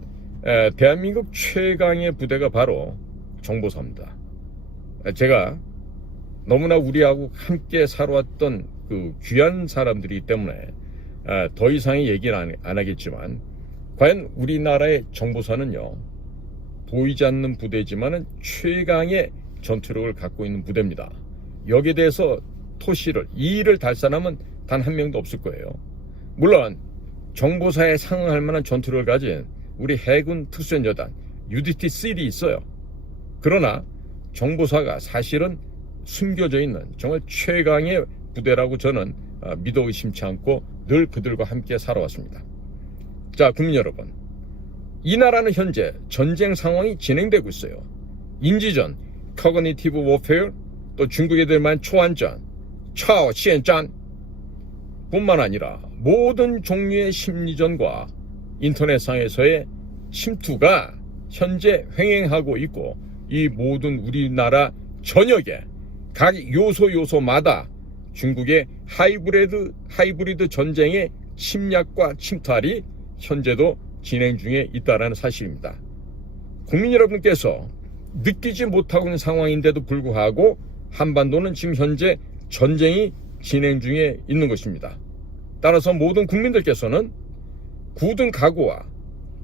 대한민국 최강의 부대가 바로 정보사입니다. 제가 너무나 우리하고 함께 살아왔던 그 귀한 사람들이기 때문에 더 이상의 얘기는 안 하겠지만, 과연 우리나라의 정보사는요, 보이지 않는 부대지만은 최강의 전투력을 갖고 있는 부대입니다. 여기에 대해서 토시를, 이의를 달 사람은 단 한 명도 없을 거예요. 물론 정보사에 상응할 만한 전투력을 가진 우리 해군 특수연여단 UDT-3이 있어요. 그러나 정보사가 사실은 숨겨져 있는 정말 최강의 부대라고 저는 믿어 의심치 않고 늘 그들과 함께 살아왔습니다. 자, 국민 여러분, 이 나라는 현재 전쟁 상황이 진행되고 있어요. 인지전, Cognitive Warfare, 또 중국애들 말 초안전, 차오시엔전 뿐만 아니라 모든 종류의 심리전과 인터넷상에서의 침투가 현재 횡행하고 있고, 이 모든 우리나라 전역에 각 요소마다 중국의 하이브리드 전쟁의 침략과 침탈이 현재도 진행 중에 있다는 사실입니다. 국민 여러분께서 느끼지 못하고 있는 상황인데도 불구하고 한반도는 지금 현재 전쟁이 진행 중에 있는 것입니다. 따라서 모든 국민들께서는 굳은 각오와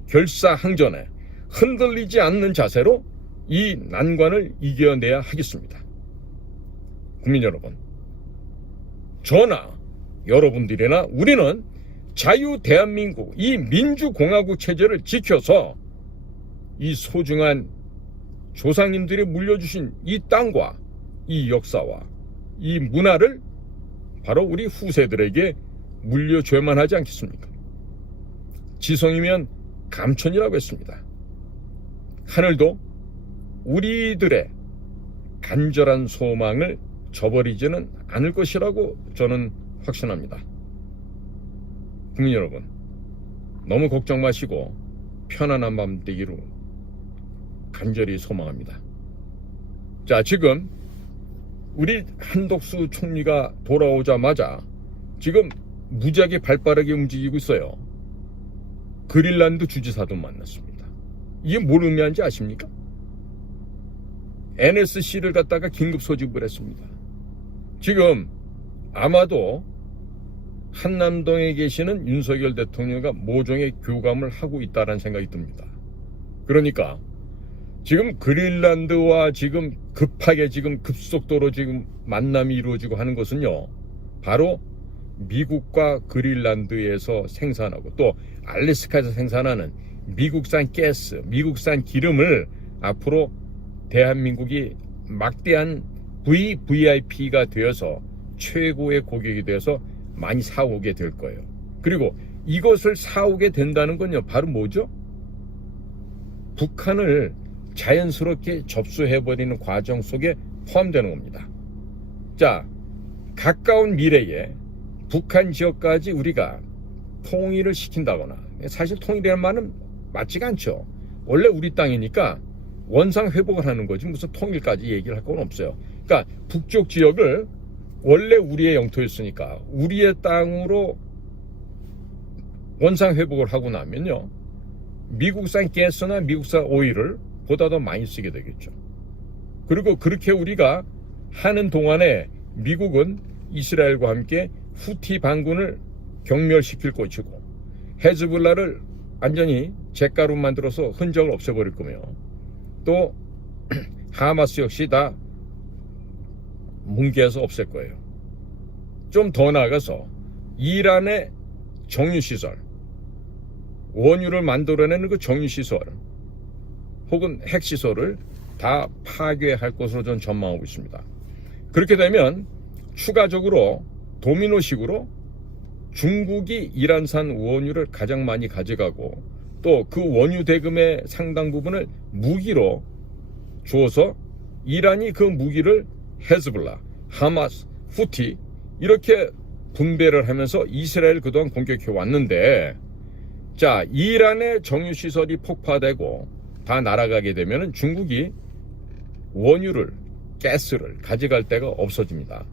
결사항전에 흔들리지 않는 자세로 이 난관을 이겨내야 하겠습니다. 국민 여러분, 저나 여러분들이나 우리는 자유 대한민국, 이 민주공화국 체제를 지켜서 이 소중한 조상님들이 물려주신 이 땅과 이 역사와 이 문화를 바로 우리 후세들에게 물려줘야만 하지 않겠습니까? 지성이면 감천이라고 했습니다. 하늘도 우리들의 간절한 소망을 저버리지는 않을 것이라고 저는 확신합니다. 국민 여러분, 너무 걱정 마시고 편안한 밤 되기로 간절히 소망합니다. 자, 지금 우리 한덕수 총리가 돌아오자마자 지금 무지하게 발빠르게 움직이고 있어요. 그린란드 주지사도 만났습니다. 이게 뭘 의미하는지 아십니까? NSC를 갖다가 긴급 소집을 했습니다. 지금 아마도 한남동에 계시는 윤석열 대통령과 모종의 교감을 하고 있다는 생각이 듭니다. 그러니까 지금 그린란드와 지금 급하게 지금 급속도로 지금 만남이 이루어지고 하는 것은요, 바로 미국과 그린란드에서 생산하고 또 알래스카에서 생산하는 미국산 가스, 미국산 기름을 앞으로 대한민국이 막대한 VVIP가 되어서 최고의 고객이 되어서 많이 사오게 될 거예요. 그리고 이것을 사오게 된다는 건요, 바로 뭐죠? 북한을 자연스럽게 접수해버리는 과정 속에 포함되는 겁니다. 자, 가까운 미래에 북한 지역까지 우리가 통일을 시킨다거나, 사실 통일이라는 말은 맞지가 않죠. 원래 우리 땅이니까 원상 회복을 하는 거지 무슨 통일까지 얘기를 할 건 없어요. 그러니까 북쪽 지역을 원래 우리의 영토였으니까 우리의 땅으로 원상 회복을 하고 나면요, 미국산 가스나 미국산 오일을 보다 더 많이 쓰게 되겠죠. 그리고 그렇게 우리가 하는 동안에 미국은 이스라엘과 함께 후티 반군을 경멸시킬 것이고, 헤즈볼라를 완전히 잿가루 만들어서 흔적을 없애버릴 거며, 또 하마스 역시 다 뭉개서 없앨 거예요. 좀 더 나아가서 이란의 정유시설, 원유를 만들어내는 그 정유시설 혹은 핵시설을 다 파괴할 것으로 저는 전망하고 있습니다. 그렇게 되면 추가적으로 도미노식으로 중국이 이란산 원유를 가장 많이 가져가고, 또 그 원유 대금의 상당 부분을 무기로 주어서 이란이 그 무기를 헤즈볼라, 하마스, 후티 이렇게 분배를 하면서 이스라엘 그동안 공격해 왔는데, 자, 이란의 정유시설이 폭파되고 다 날아가게 되면 중국이 원유를 가스를 가져갈 데가 없어집니다.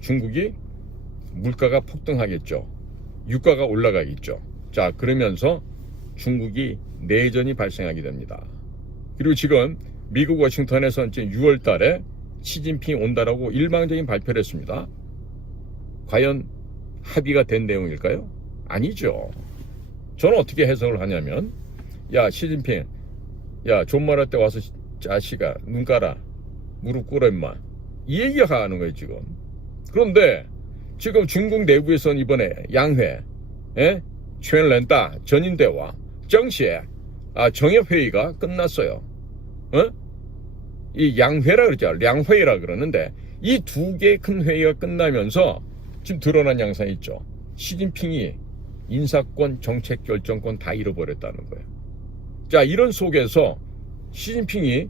중국이 물가가 폭등하겠죠. 유가가 올라가겠죠. 자, 그러면서 중국이 내전이 발생하게 됩니다. 그리고 지금 미국 워싱턴에서 지금 6월 달에 시진핑이 온다라고 일방적인 발표를 했습니다. 과연 합의가 된 내용일까요? 아니죠. 저는 어떻게 해석을 하냐면, 야, 시진핑, 야, 존말할 때 와서 자식아, 눈 깔아, 무릎 꿇어 임마, 이 얘기가 하는 거예요 지금. 그런데 지금 중국 내부에서는 이번에 양회, 최연랜다 전인대와 정시에 정협회의가 끝났어요. 이 양회라 그러죠. 량회의라 그러는데 이 두 개의 큰 회의가 끝나면서 지금 드러난 양상이 있죠. 시진핑이 인사권, 정책 결정권 다 잃어버렸다는 거예요. 자, 이런 속에서 시진핑이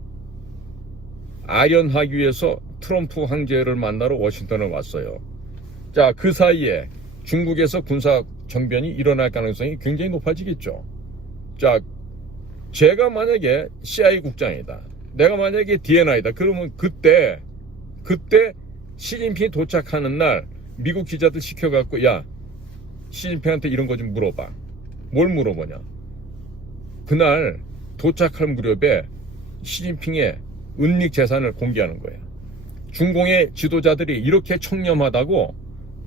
아련하기 위해서 트럼프 황제를 만나러 워싱턴을 왔어요. 자, 그 사이에 중국에서 군사 정변이 일어날 가능성이 굉장히 높아지겠죠. 자, 제가 만약에 CIA 국장이다, 내가 만약에 DNI다, 그러면 그때 시진핑이 도착하는 날 미국 기자들 시켜갖고, 야, 시진핑한테 이런 거 좀 물어봐. 뭘 물어보냐? 그날 도착할 무렵에 시진핑의 은닉 재산을 공개하는 거예요. 중공의 지도자들이 이렇게 청렴하다고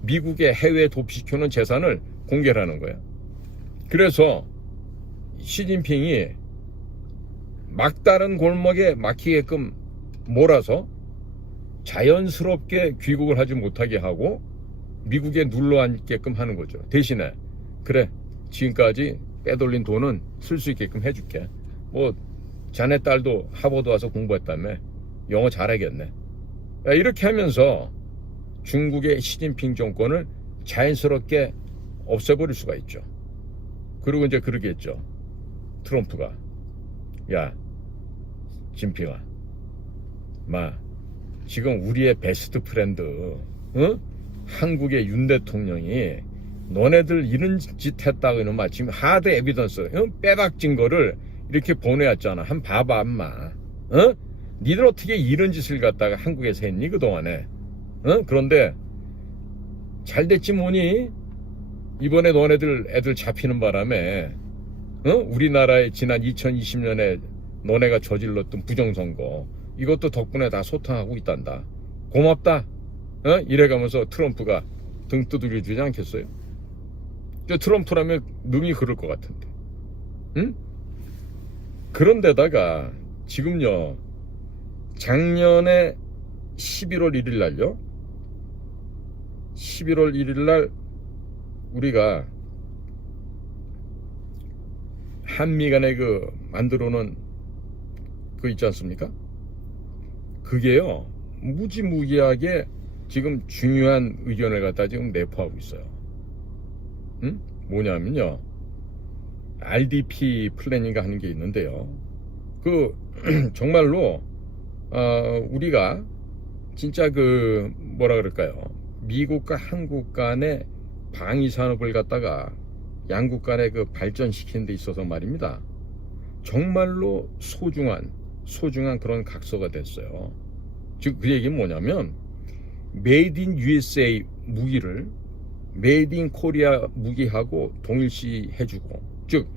미국의 해외에 도피시켜놓은 재산을 공개를 하는 거예요. 그래서 시진핑이 막다른 골목에 막히게끔 몰아서 자연스럽게 귀국을 하지 못하게 하고 미국에 눌러앉게끔 하는 거죠. 대신에 그래, 지금까지 빼돌린 돈은 쓸 수 있게끔 해줄게. 뭐 자네 딸도 하버드 와서 공부했다며, 영어 잘하겠네. 이렇게 하면서 중국의 시진핑 정권을 자연스럽게 없애버릴 수가 있죠. 그리고 이제 그러겠죠. 트럼프가, 야, 진핑아, 지금 우리의 베스트 프렌드, 한국의 윤 대통령이 너네들 이런 짓 했다고 이놈아, 지금 하드 에비던스, 빼박 증거를 이렇게 보내왔잖아. 한 봐봐, 엄마. 니들 어떻게 이런 짓을 갖다가 한국에서 했니, 그동안에? 그런데 잘 됐지 뭐니? 이번에 너네들 애들 잡히는 바람에 우리나라의 지난 2020년에 너네가 저질렀던 부정선거, 이것도 덕분에 다 소탕하고 있단다. 고맙다. 이래가면서 트럼프가 등 두드려주지 않겠어요? 트럼프라면 능히 그럴 것 같은데. 그런데다가 지금요, 작년에 11월 1일 날요, 11월 1일 날 우리가 한미 간에 만들어 놓은 그 있지 않습니까? 그게요, 무지무지하게 지금 중요한 의견을 갖다 지금 내포하고 있어요. 뭐냐면요, RDP 플랜인가 하는 게 있는데요. 정말로 우리가 진짜 뭐라 그럴까요? 미국과 한국 간의 방위 산업을 갖다가 양국 간에 발전시키는 데 있어서 말입니다. 정말로 소중한 그런 각서가 됐어요. 즉 그 얘기는 뭐냐면, 메이드 인 USA 무기를 메이드 인 코리아 무기하고 동일시 해주고, 즉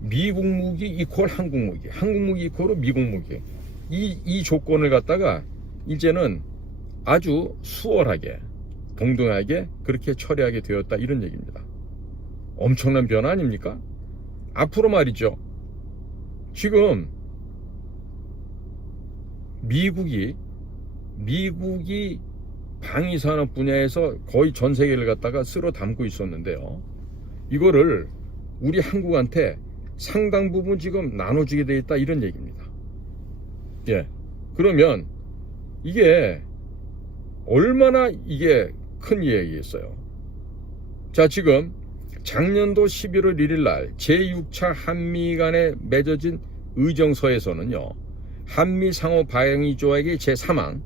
미국 무기 이퀄 한국 무기, 한국 무기 이퀄로 미국 무기, 이 조건을 갖다가 이제는 아주 수월하게 동등하게 그렇게 처리하게 되었다, 이런 얘기입니다. 엄청난 변화 아닙니까? 앞으로 말이죠, 지금 미국이 방위산업 분야에서 거의 전 세계를 갖다가 쓸어 담고 있었는데요, 이거를 우리 한국한테 상당 부분 지금 나눠주게 돼 있다, 이런 얘기입니다. 예, 그러면 이게 얼마나 이게 큰 이야기겠어요. 자, 지금 작년도 11월 1일 날 제6차 한미 간에 맺어진 의정서에서는요, 한미 상호 방위 조약의 제3항,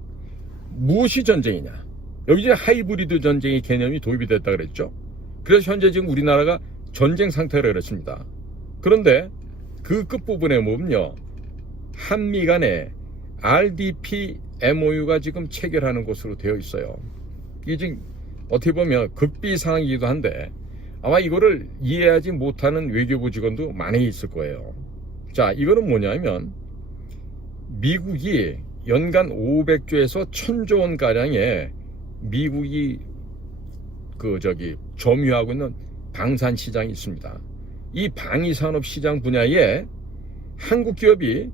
무엇이 전쟁이냐, 여기 이제 하이브리드 전쟁의 개념이 도입이 됐다 그랬죠. 그래서 현재 지금 우리나라가 전쟁 상태라 그랬습니다. 그런데 그 끝부분에 보면요, 한미 간에 RDP MOU가 지금 체결하는 것으로 되어 있어요. 이게 지금 어떻게 보면 극비 상황이기도 한데 아마 이거를 이해하지 못하는 외교부 직원도 많이 있을 거예요. 자, 이거는 뭐냐면 미국이 연간 500조에서 1000조 원 가량의 미국이 점유하고 있는 방산 시장이 있습니다. 이 방위산업 시장 분야에 한국 기업이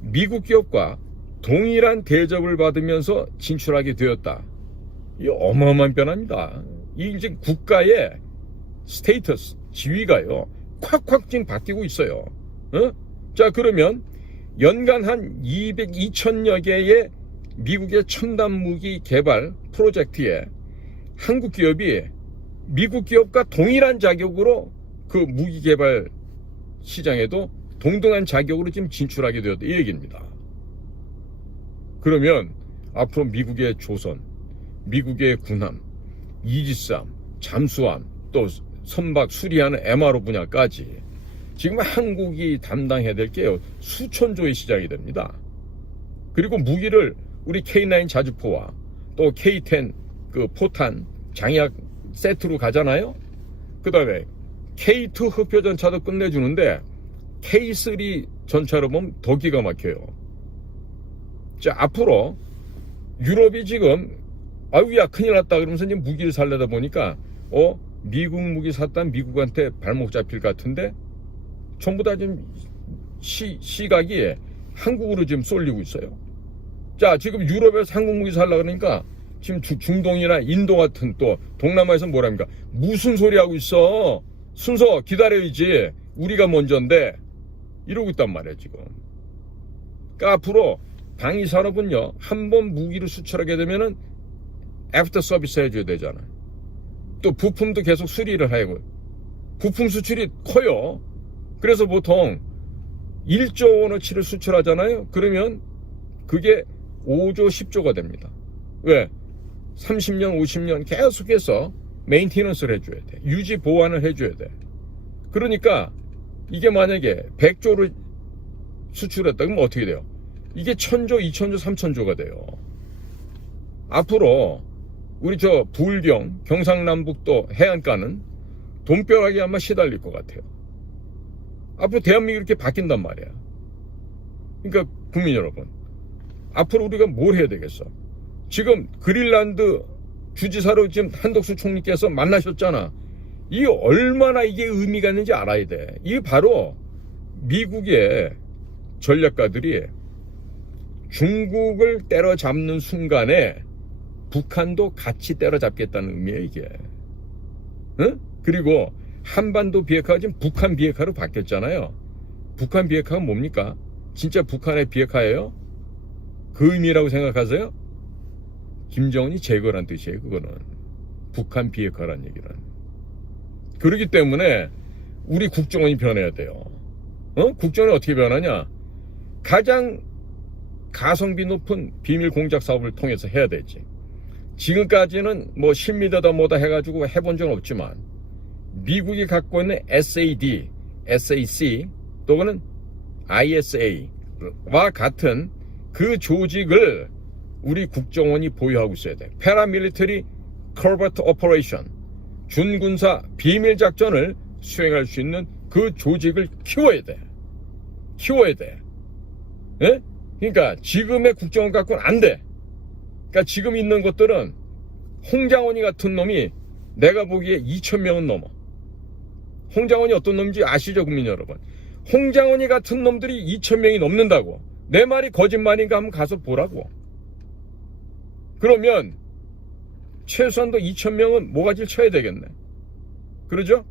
미국 기업과 동일한 대접을 받으면서 진출하게 되었다. 이 어마어마한 변화입니다. 이 이제 국가의 스테이터스, 지위가요, 콱콱 지금 바뀌고 있어요. 자, 그러면 연간 한 2,000여 개의 미국의 첨단 무기 개발 프로젝트에 한국 기업이 미국 기업과 동일한 자격으로 그 무기 개발 시장에도 동등한 자격으로 지금 진출하게 되었다, 이 얘기입니다. 그러면 앞으로 미국의 조선, 미국의 군함, 이지스함, 잠수함, 또 선박 수리하는 MRO 분야까지 지금 한국이 담당해야 될 게요, 수천조의 시장이 됩니다. 그리고 무기를 우리 K9 자주포와 또 K10 그 포탄 장약 세트로 가잖아요. 그 다음에 K2 흑표 전차도 끝내주는데 K3 전차로 보면 더 기가 막혀요. 자, 앞으로 유럽이 지금 아유야 큰일 났다 그러면서 이제 무기를 살려다 보니까 미국 무기 샀다면 미국한테 발목 잡힐 것 같은데 전부 다 지금 시각이 한국으로 지금 쏠리고 있어요. 자, 지금 유럽에서 한국 무기 살려고 그러니까 지금 중동이나 인도 같은 또 동남아에서 뭐랍니까? 무슨 소리 하고 있어? 순서 기다려야지. 우리가 먼저인데 이러고 있단 말이에요 지금. 그러니까 앞으로 방위산업은요, 한번 무기를 수출하게 되면은 애프터 서비스 해줘야 되잖아요. 또 부품도 계속 수리를 하고, 부품 수출이 커요. 그래서 보통 1조 원어치를 수출하잖아요. 그러면 그게 5조 10조가 됩니다. 왜? 30년 50년 계속해서 메인테넌스를 해줘야 돼. 유지 보완을 해줘야 돼. 그러니까 이게 만약에 100조를 수출했다 그러면 어떻게 돼요? 이게 1000조, 2000조, 3000조가 돼요. 앞으로 우리 부울경, 경상남북도 해안가는 돈벼락이 아마 시달릴 것 같아요. 앞으로 대한민국이 이렇게 바뀐단 말이야. 그러니까 국민 여러분, 앞으로 우리가 뭘 해야 되겠어? 지금 그린란드 주지사로 지금 한덕수 총리께서 만나셨잖아. 이게 얼마나 이게 의미가 있는지 알아야 돼. 이게 바로 미국의 전략가들이 중국을 때려잡는 순간에 북한도 같이 때려잡겠다는 의미예요, 이게. 응? 그리고 한반도 비핵화가 지금 북한 비핵화로 바뀌었잖아요. 북한 비핵화가 뭡니까? 진짜 북한의 비핵화예요? 그 의미라고 생각하세요? 김정은이 제거란 뜻이에요, 그거는. 북한 비핵화란 얘기는. 그렇기 때문에 우리 국정원이 변해야 돼요. 국정원이 어떻게 변하냐? 가장 가성비 높은 비밀 공작 사업을 통해서 해야 되지. 지금까지는 뭐 실미더다 뭐다 해가지고 해본 적은 없지만 미국이 갖고 있는 SAD, SAC 또는 ISA와 같은 그 조직을 우리 국정원이 보유하고 있어야 돼. 패러밀리터리 커버트 오퍼레이션, 준군사 비밀 작전을 수행할 수 있는 그 조직을 키워야 돼. 키워야 돼. 예? 그러니까 지금의 국정원 갖고는 안 돼. 그러니까 지금 있는 것들은 홍장원이 같은 놈이 내가 보기에 2000명은 넘어. 홍장원이 어떤 놈인지 아시죠, 국민 여러분? 홍장원이 같은 놈들이 2000명이 넘는다고. 내 말이 거짓말인가 한번 가서 보라고. 그러면 최소한도 2000명은 모가지를 쳐야 되겠네. 그러죠?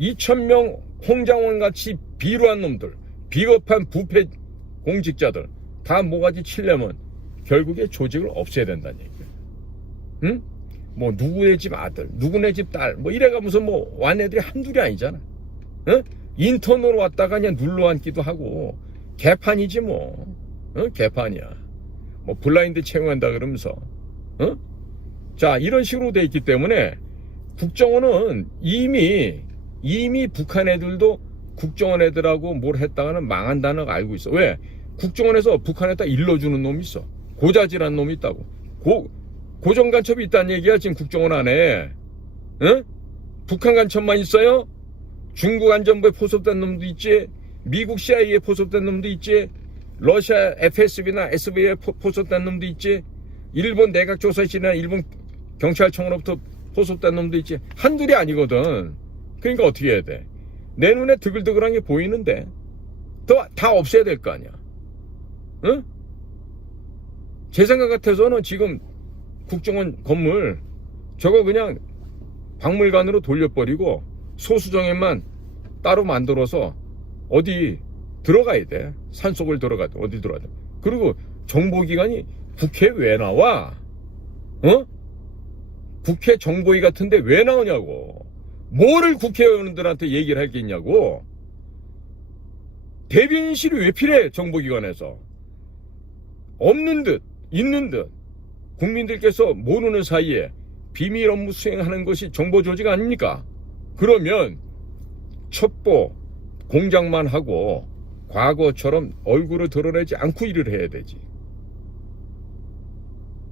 2000명 홍장원 같이 비루한 놈들, 비겁한 부패 공직자들 다 모가지 치려면 결국에 조직을 없애야 된다는 얘기예요. 응? 뭐 누구네 집 아들, 누구네 집 딸, 뭐 이래가 무슨 뭐 완 애들이 한둘이 아니잖아. 응? 인턴으로 왔다가 그냥 눌러 앉기도 하고 개판이지 뭐. 응? 개판이야. 뭐 블라인드 채용한다 그러면서. 응? 자, 이런 식으로 돼 있기 때문에 국정원은 이미 북한 애들도 국정원 애들하고 뭘 했다가는 망한다는 걸 알고 있어. 왜? 국정원에서 북한에다 일러주는 놈이 있어. 고자질한 놈이 있다고. 고정 간첩이 있다는 얘기야 지금 국정원 안에. 응? 북한 간첩만 있어요? 중국 안전부에 포섭된 놈도 있지, 미국 CIA에 포섭된 놈도 있지, 러시아 FSB나 SB에 포섭된 놈도 있지, 일본 내각조사실이나 일본 경찰청으로부터 포섭된 놈도 있지. 한둘이 아니거든. 그러니까 어떻게 해야 돼? 내 눈에 드글드글한 게 보이는데 다 없애야 될 거 아니야. 응? 제 생각 같아서는 지금 국정원 건물 저거 그냥 박물관으로 돌려버리고 소수정예만 따로 만들어서 어디 들어가야 돼. 산속을 들어가야 돼. 어디 들어가야 돼. 그리고 정보기관이 국회에 왜 나와? 어? 국회 정보위 같은데 왜 나오냐고. 뭐를 국회의원들한테 얘기를 하겠냐고. 대변인실이 왜 필요해? 정보기관에서. 없는 듯 있는 듯 국민들께서 모르는 사이에 비밀 업무 수행하는 것이 정보 조직 아닙니까? 그러면 첩보 공작만 하고 과거처럼 얼굴을 드러내지 않고 일을 해야 되지.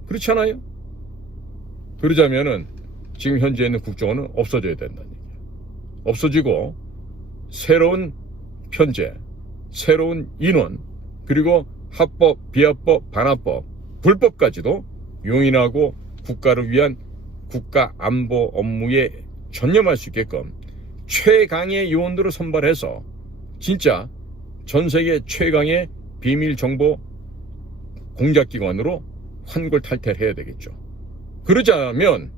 그렇지 않아요? 그러자면은 지금 현재 있는 국정원은 없어져야 된다는 얘기예요. 없어지고 새로운 편제, 새로운 인원, 그리고 합법, 비합법, 반합법, 불법까지도 용인하고 국가를 위한 국가 안보 업무에 전념할 수 있게끔 최강의 요원들을 선발해서 진짜 전 세계 최강의 비밀 정보 공작기관으로 환골탈태를 해야 되겠죠. 그러자면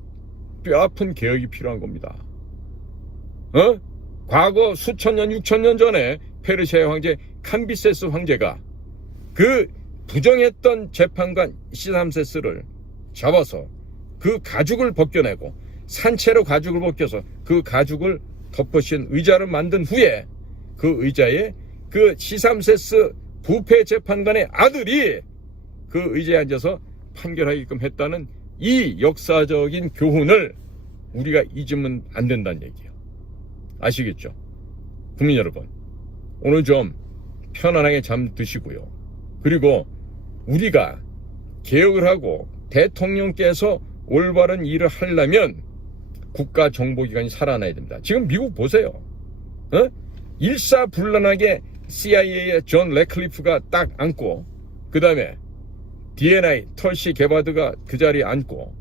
뼈아픈 개혁이 필요한 겁니다. 과거 수천 년, 6천 년 전에 페르시아의 황제 캄비세스 황제가 그 부정했던 재판관 시삼세스를 잡아서 그 가죽을 벗겨내고 산채로 가죽을 벗겨서 그 가죽을 덮어씌운 의자를 만든 후에 그 의자에 그 시삼세스 부패 재판관의 아들이 그 의자에 앉아서 판결하게끔 했다는 이 역사적인 교훈을 우리가 잊으면 안 된다는 얘기예요. 아시겠죠? 국민 여러분, 오늘 좀 편안하게 잠드시고요. 그리고 우리가 개혁을 하고 대통령께서 올바른 일을 하려면 국가정보기관이 살아나야 됩니다. 지금 미국 보세요. 일사불란하게 CIA의 존 레클리프가 딱 앉고, 그 다음에 DNI 털시 게바드가 그 자리에 앉고,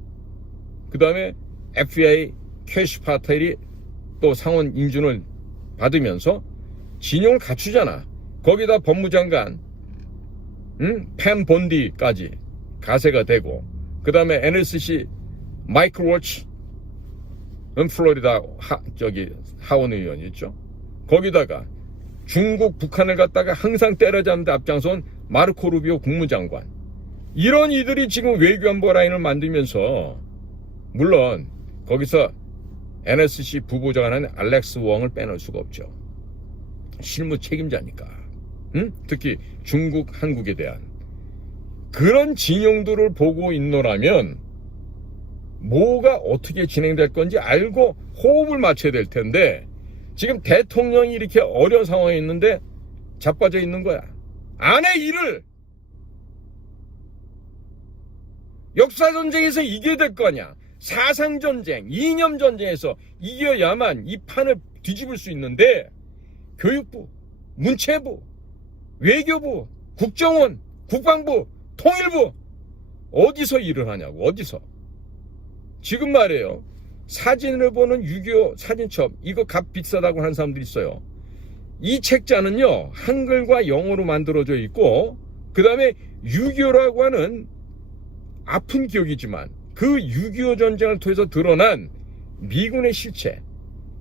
그 다음에 FBI 캐시 파텔이 또 상원 인준을 받으면서 진영을 갖추잖아. 거기다 법무장관 팸 본디까지 가세가 되고, 그 다음에 NSC 마이클 워치 플로리다 하원 의원이 있죠. 거기다가 중국 북한을 갖다가 항상 때려잡는데 앞장선 마르코 루비오 국무장관, 이런 이들이 지금 외교안보 라인을 만들면서, 물론 거기서 NSC 부부장관은 알렉스 웡을 빼놓을 수가 없죠. 실무 책임자니까. 특히 중국, 한국에 대한 그런 진영들을 보고 있노라면 뭐가 어떻게 진행될 건지 알고 호흡을 맞춰야 될 텐데, 지금 대통령이 이렇게 어려운 상황에 있는데 자빠져 있는 거야. 안 해 일을. 역사전쟁에서 이겨야 될 거 아니야. 사상전쟁, 이념전쟁에서 이겨야만 이 판을 뒤집을 수 있는데, 교육부, 문체부, 외교부, 국정원, 국방부, 통일부 어디서 일을 하냐고. 어디서. 지금 말이에요, 사진을 보는 6.25 사진첩, 이거 값 비싸다고 하는 사람들이 있어요. 이 책자는요 한글과 영어로 만들어져 있고, 그 다음에 6.25라고 하는 아픈 기억이지만 그 6.25 전쟁을 통해서 드러난 미군의 실체,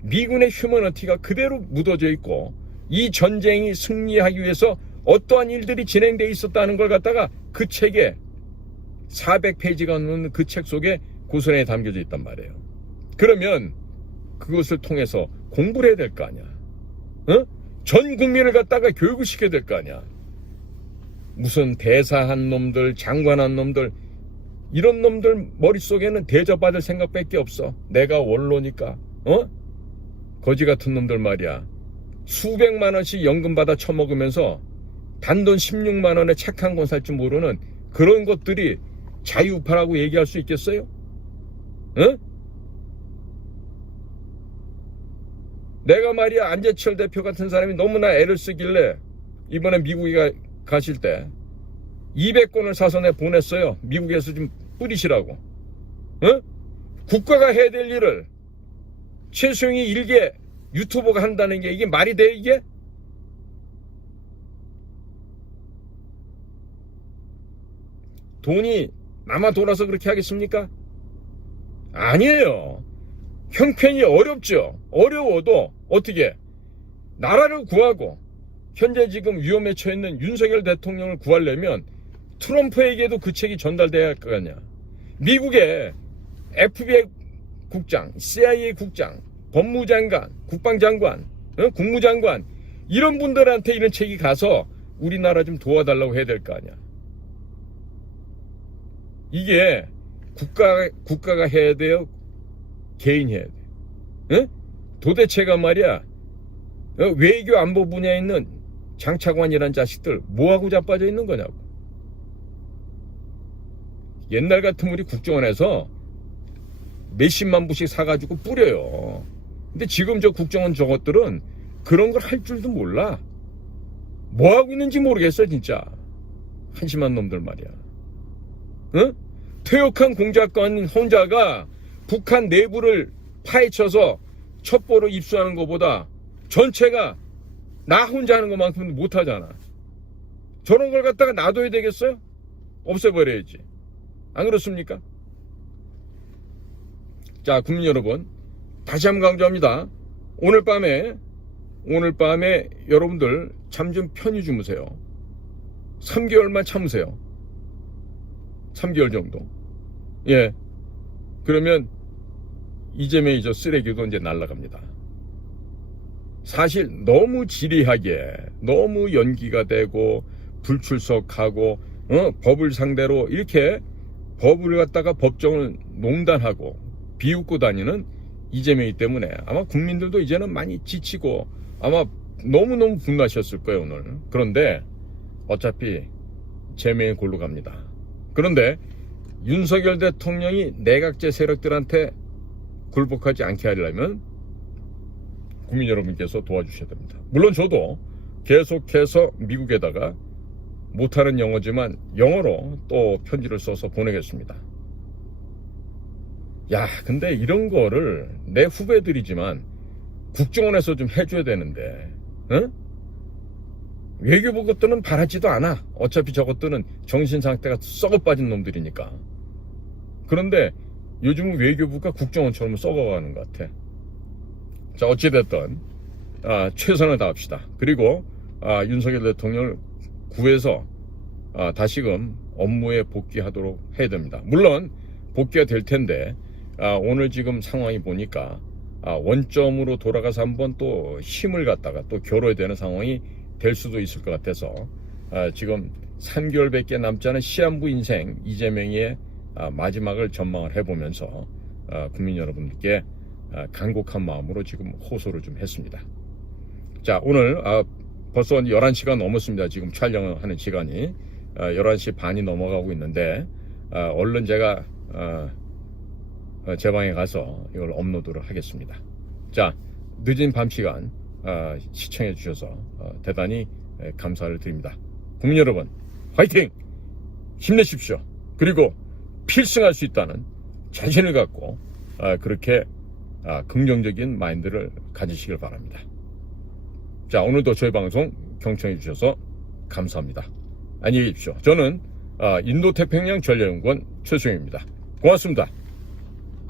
미군의 휴머니티가 그대로 묻어져 있고, 이 전쟁이 승리하기 위해서 어떠한 일들이 진행되어 있었다는 걸 갖다가 그 책에 400페이지가 넘는 그 책 속에 고스란히 담겨져 있단 말이에요. 그러면 그것을 통해서 공부를 해야 될 거 아니야. 전 국민을 갖다가 교육을 시켜야 될 거 아니야. 무슨 대사한 놈들, 장관한 놈들, 이런 놈들 머릿속에는 대접받을 생각밖에 없어. 내가 원로니까. 거지 같은 놈들 말이야. 수백만 원씩 연금 받아 처먹으면서 단돈 16만 원에 책 한 권 살 줄 모르는 그런 것들이 자유우파라고 얘기할 수 있겠어요? 응? 내가 말이야 안재철 대표 같은 사람이 너무나 애를 쓰길래 이번에 미국에 가실 때 200권을 사서 내 보냈어요. 미국에서 좀 뿌리시라고. 응? 국가가 해야 될 일을 최수영이 일개 유튜버가 한다는 게 이게 말이 돼 이게? 돈이 남아 돌아서 그렇게 하겠습니까? 아니에요. 형편이 어렵죠. 어려워도 어떻게 나라를 구하고 현재 지금 위험에 처해있는 윤석열 대통령을 구하려면 트럼프에게도 그 책이 전달돼야 할 거 아니야. 미국의 FBI 국장, CIA 국장, 법무장관, 국방장관, 국무장관 이런 분들한테 이런 책이 가서 우리나라 좀 도와달라고 해야 될 거 아니야. 이게 국가가 해야 돼요? 개인이 해야 돼요? 응? 도대체가 말이야 외교 안보 분야에 있는 장차관이란 자식들 뭐하고 자빠져 있는 거냐고. 옛날 같으면 우리 국정원에서 몇십만 부씩 사가지고 뿌려요. 근데 지금 저 국정원 저것들은 그런 걸 할 줄도 몰라. 뭐하고 있는지 모르겠어 진짜. 한심한 놈들 말이야. 응? 퇴역한 공작관 혼자가 북한 내부를 파헤쳐서 첩보를 입수하는 것보다 전체가 나 혼자 하는 것만큼은 못하잖아. 저런 걸 갖다가 놔둬야 되겠어요? 없애버려야지. 안 그렇습니까? 자, 국민 여러분, 다시 한번 강조합니다. 오늘 밤에 여러분들 잠 좀 편히 주무세요. 3개월만 참으세요. 3개월 정도. 예. 그러면 이재명이 저 쓰레기도 이제 날아갑니다. 사실 너무 지리하게, 너무 연기가 되고 불출석하고 법을 상대로 이렇게 법을 갖다가 법정을 농단하고 비웃고 다니는 이재명이 때문에 아마 국민들도 이제는 많이 지치고 아마 너무너무 분노하셨을 거예요 오늘. 그런데 어차피 제명의 골로 갑니다. 그런데 윤석열 대통령이 내각제 세력들한테 굴복하지 않게 하려면 국민 여러분께서 도와주셔야 됩니다. 물론 저도 계속해서 미국에다가 못하는 영어지만 영어로 또 편지를 써서 보내겠습니다. 야, 근데 이런 거를 내 후배들이지만 국정원에서 좀 해줘야 되는데, 응? 외교부 것들은 바라지도 않아. 어차피 저것들은 정신 상태가 썩어 빠진 놈들이니까. 그런데 요즘은 외교부가 국정원처럼 썩어가는 것 같아. 자, 어찌됐든 최선을 다합시다. 그리고 윤석열 대통령을 구해서 다시금 업무에 복귀하도록 해야 됩니다. 물론 복귀가 될 텐데 오늘 지금 상황이 보니까 원점으로 돌아가서 한번 또 힘을 갖다가 또 겨뤄야 되는 상황이 될 수도 있을 것 같아서 지금 3개월밖에 남지 않은 시한부 인생 이재명의 마지막을 전망을 해보면서 국민 여러분들께 간곡한 마음으로 지금 호소를 좀 했습니다. 자, 오늘 벌써 11시가 넘었습니다. 지금 촬영하는 시간이 11시 반이 넘어가고 있는데 얼른 제가 제 방에 가서 이걸 업로드를 하겠습니다. 자, 늦은 밤시간 시청해 주셔서 대단히 감사를 드립니다. 국민 여러분, 화이팅! 힘내십시오. 그리고 필승할 수 있다는 자신을 갖고 그렇게 긍정적인 마인드를 가지시길 바랍니다. 자, 오늘도 저희 방송 경청해 주셔서 감사합니다. 안녕히 계십시오. 저는 인도태평양 전략연구원 최수영입니다. 고맙습니다.